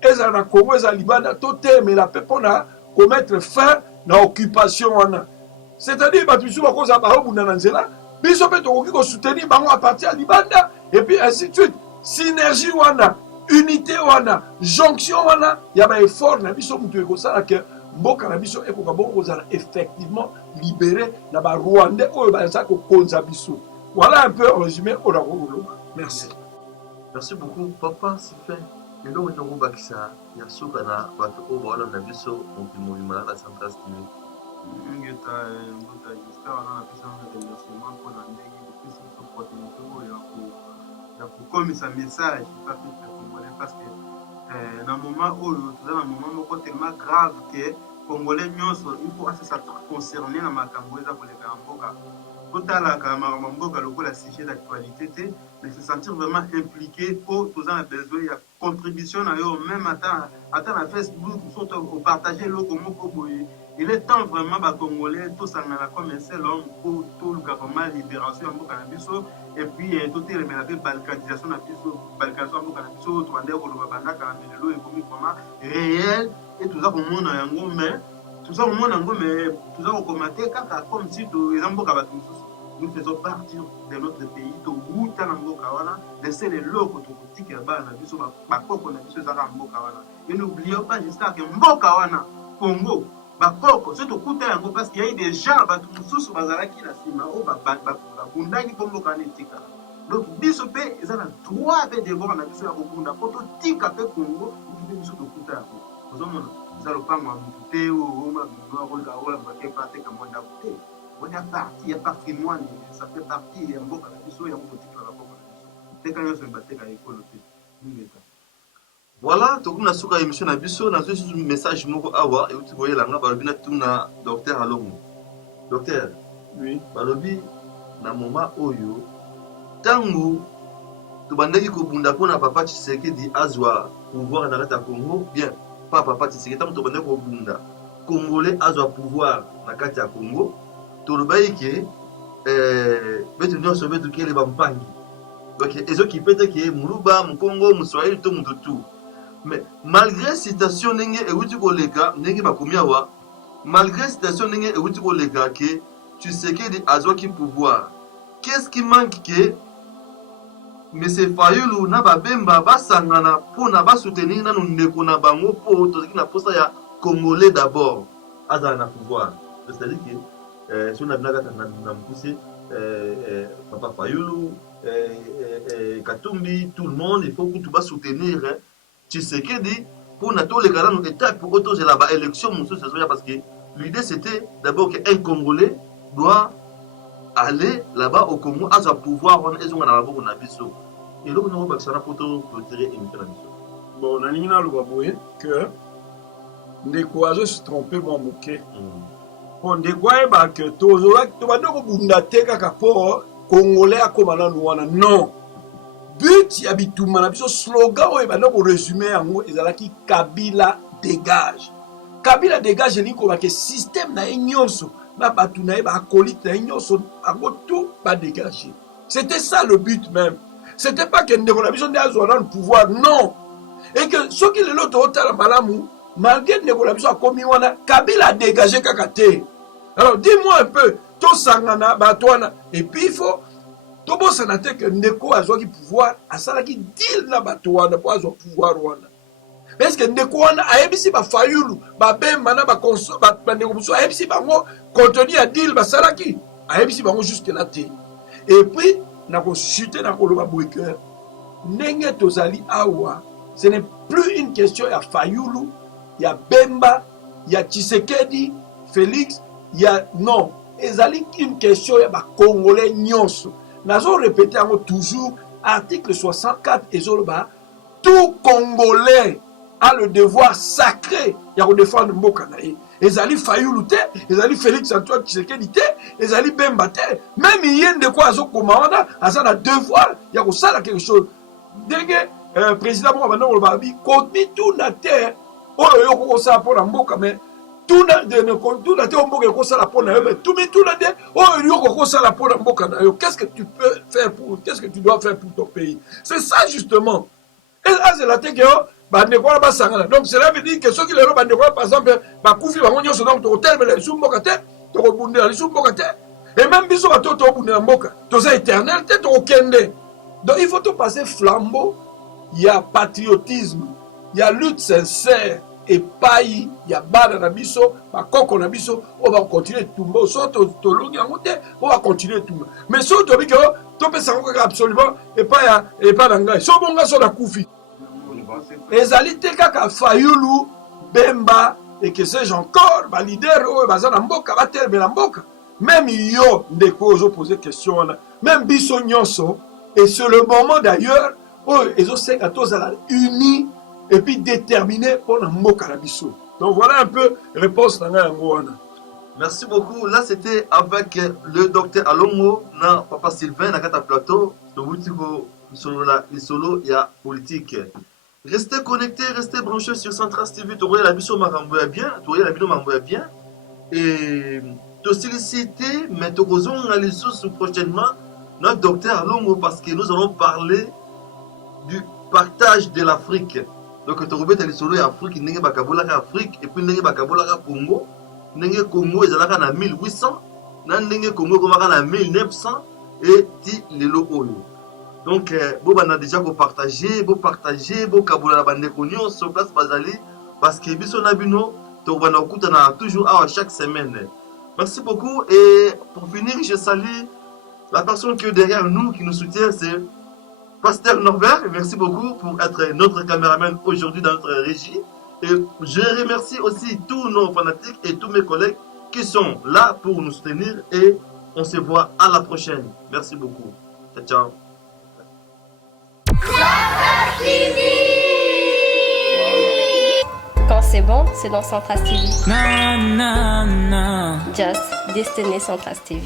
ezala na Congo ezala libanda to telemela pe pona commettre fin na occupation wana. C'est-à-dire ba biso ba koza ba obuna na nzela biso pe tokoki ko soutenir bango à partir ya libanda et puis ainsi de suite. Synergie wana, unité wana, jonction wana ya ba effort na biso mutu ekosala ke mboka na biso ekoka bongo kozala effectivement libéré na ba Rwandais oyo baza ko konza biso. Voilà un peu en résumé au Rwanda. Merci. Merci beaucoup papa Sylvain. Lelo ndongo bakisa ya soka na bato oyo bawala na biso mobimolima na Central TV. Ngeta ngota j'espère on a pisa un remerciement pour la ndenge depuis cette opportunité ya kukomisa message pas plus congolais parce que dans moment où tu as un moment moko tellement grave que congolais nyonso il faut assez s'être concerné na makambo eza koleka mboka totala kama mboka lokola sujet d'actualité mais se sentir vraiment impliqué pour tous en besoin ya contribution na yo même attends na Facebook surtout au partager le moko boye. Il est temps vraiment ba congolais tous en la comme un seul homme pour tout le gouvernement libération en mboka na biso et puis tout est la balkanisation na biso balkanisation en mboka na biso to ande ko lo banda ka lelo ekomi vraiment réel et tout ça comme on a yango mais tout ça comme on a yango mais tout ça ko commenter kaka comme si to ezamboka ba nous faisons partie de notre pays to buta na mboka wana laisser les locaux to kotika ba na biso ba koko na biso za mboka wana et n'oublions pas jusqu'à que mboka wana Congo bakoko surtout kuta yango parce qu'il y a des gens batu mususu bazalaki na sima o babundaki komboka netika donc biso pe ezana droit pe devoir na biso ya kokunda poto tika pe Congo biso biso to kuta yango ozomona za lopango ya mutute o ma bino rola rola bakay pate ka monda te on a parti ya patrimoine ça fait partie ya mboka na biso ya kotika la boko na biso te kanyo se bateka ekolo te ngeta. Voilà, tout le monde a souka émission na biso na ce message moko awa et vous voyez là nga balobina tuna docteur Alomo. Docteur, oui, balobi na moment oyo tango to bandaki ko bunda pona papa Tshisekedi azwa pouvoir na kati ya Congo, bien pas papa Tshisekedi tango to bandaki ko bunda congolais azwa pouvoir na kati ya Congo, to lobai ke betu nyonso betu kele bampangi. Donc ezo ki pete ke muluba mukongo muswahili to mututu. Mais malgré citation nenge euti koleka nenge bakomi awa malgré citation nenge euti koleka que Tshisekedi azwa ki pouvoir, qu'est-ce qui manque que Monsieur Fayulu na babemba basangana pona ba soutenir na ndeko na bango po toziki na posa ya Congolais d'abord à un pouvoir. C'est-à-dire que si on a poussé Papa Fayulu, Katumbi, tout le monde, il faut que tu vas soutenir Tshisekedi pour tous les grands étapes pour autoriser la élection parce que l'idée c'était d'abord qu'un Congolais doit aller là-bas au Congo à son pouvoir on est on a biso et donc nous va ça pour retirer émission la mission. Bon, on a dit que ndeko azo se tromper moi moké. On dégoye ba que tozola to ba ndoko bunda te kaka po Congolais akomana nuana non. But ya bituma na biso slogan oyo ba ndoko résumé yango ezalaki Kabila dégage. Kabila dégage ni ko ba que système na nyonso na batu na ba acolyte na nyonso bango tout ba dégager. C'était ça le but même. C'était pas que ndeko na biso ndazo dans le pouvoir non. Et que ceux qui le lot otala malamu malgré ndeko na biso akomi wana Kabila a dégagé kakate. Alors dis-moi un peu to sangana batwana et puis il faut to bosana te que ndeko azwaki pouvoir asalaki deal na batwana pour azwa pouvoir wana. Parce que ndeko wana ayebisi ba Fayulu ba bemba na ba konso ba ndeko biso ayebisi bango contenu ya deal basalaki ayebisi bango jusque là te. Et puis na ko chuter na ko loba boyker ndenge tozali awa. Ce n'est plus une question ya Fayulu, ya Bemba, ya Tshisekedi, Félix, ya non. Ezali une question ya ba Congolais nyonso. Nazo répéter encore toujours article 64 ezoloba tout Congolais a le devoir sacré ya ko défendre mboka na ye. Ezali Fayulu te, ezali Félix Antoine Tshisekedi te, ezali Bemba te. Même yende ko azo komanda, asa na devoir ya ko sala quelque chose. Denge président mo bana olobabi komi tout na terre oyo yo ko sa pour mboka mais tout na de ne tout na terre mboka ko sa la pour na mais tout na de oyo yo ko sa la pour mboka na yo qu'est-ce que tu peux faire pour qu'est-ce que tu dois faire pour ton pays c'est ça justement et là c'est la terre que bande ko ba sangana donc cela veut dire que ceux qui le bande ko par exemple ba kufi ba ngonyo so donc to terme les sous mboka te to ko bundela les sous mboka te et même biso ba to bundela mboka to za éternel te to kende donc il faut tout passer flambeau. Il y a patriotisme, il y a lutte sincère et pas il y a bada nabiso, ma koko nabiso, on va continuer tout le monde, on va continuer tout le monde. Mais si on te dit que tu peux savoir absolument et pas d'engagement, si on va sur la koufi. Les alités kaka Fayulu, Bemba et que sais-je encore, bah leader bazana mboka, ba terme na mboka. Même yo ndeko ozo poser question même biso nyonso et c'est le moment d'ailleurs. Oh, ils ont 5 à tous unis et puis déterminés pour la Mokarabiso. Donc voilà un peu la réponse dans Angoana. Merci beaucoup. Là, c'était avec le docteur Alongo, na Papa Sylvain, na Kata Plateau, le solo, il y a politique. Restez connectés, restez branchés sur Centras TV. Tu vois la mission Maramboya bien, tu vois la vidéo Maramboya bien. Et te solliciter, mais tu as les sources prochainement, notre docteur Alongo, parce que nous allons parler du partage de l'Afrique. Donc, tu as les solos Afrique, tu as Afrique, et puis tu as Congo. Tu as Congo, ils ont 1800, tu as Congo, ils ont 1900, et tu les locaux. Donc, vous avez déjà partagé, vous kabula la bande konyo, sur place Bazali, parce que Bisson Abino, tu as toujours à chaque semaine. Merci beaucoup, et pour finir, je salue la personne qui est derrière nous, qui nous soutient, c'est Pasteur Norbert, merci beaucoup pour être notre caméraman aujourd'hui dans notre régie. Et je remercie aussi tous nos fanatiques et tous mes collègues qui sont là pour nous soutenir. Et on se voit à la prochaine. Merci beaucoup. Ciao, ciao. Quand c'est bon, c'est dans Centras TV. Na na na. Just Destiny Centras TV.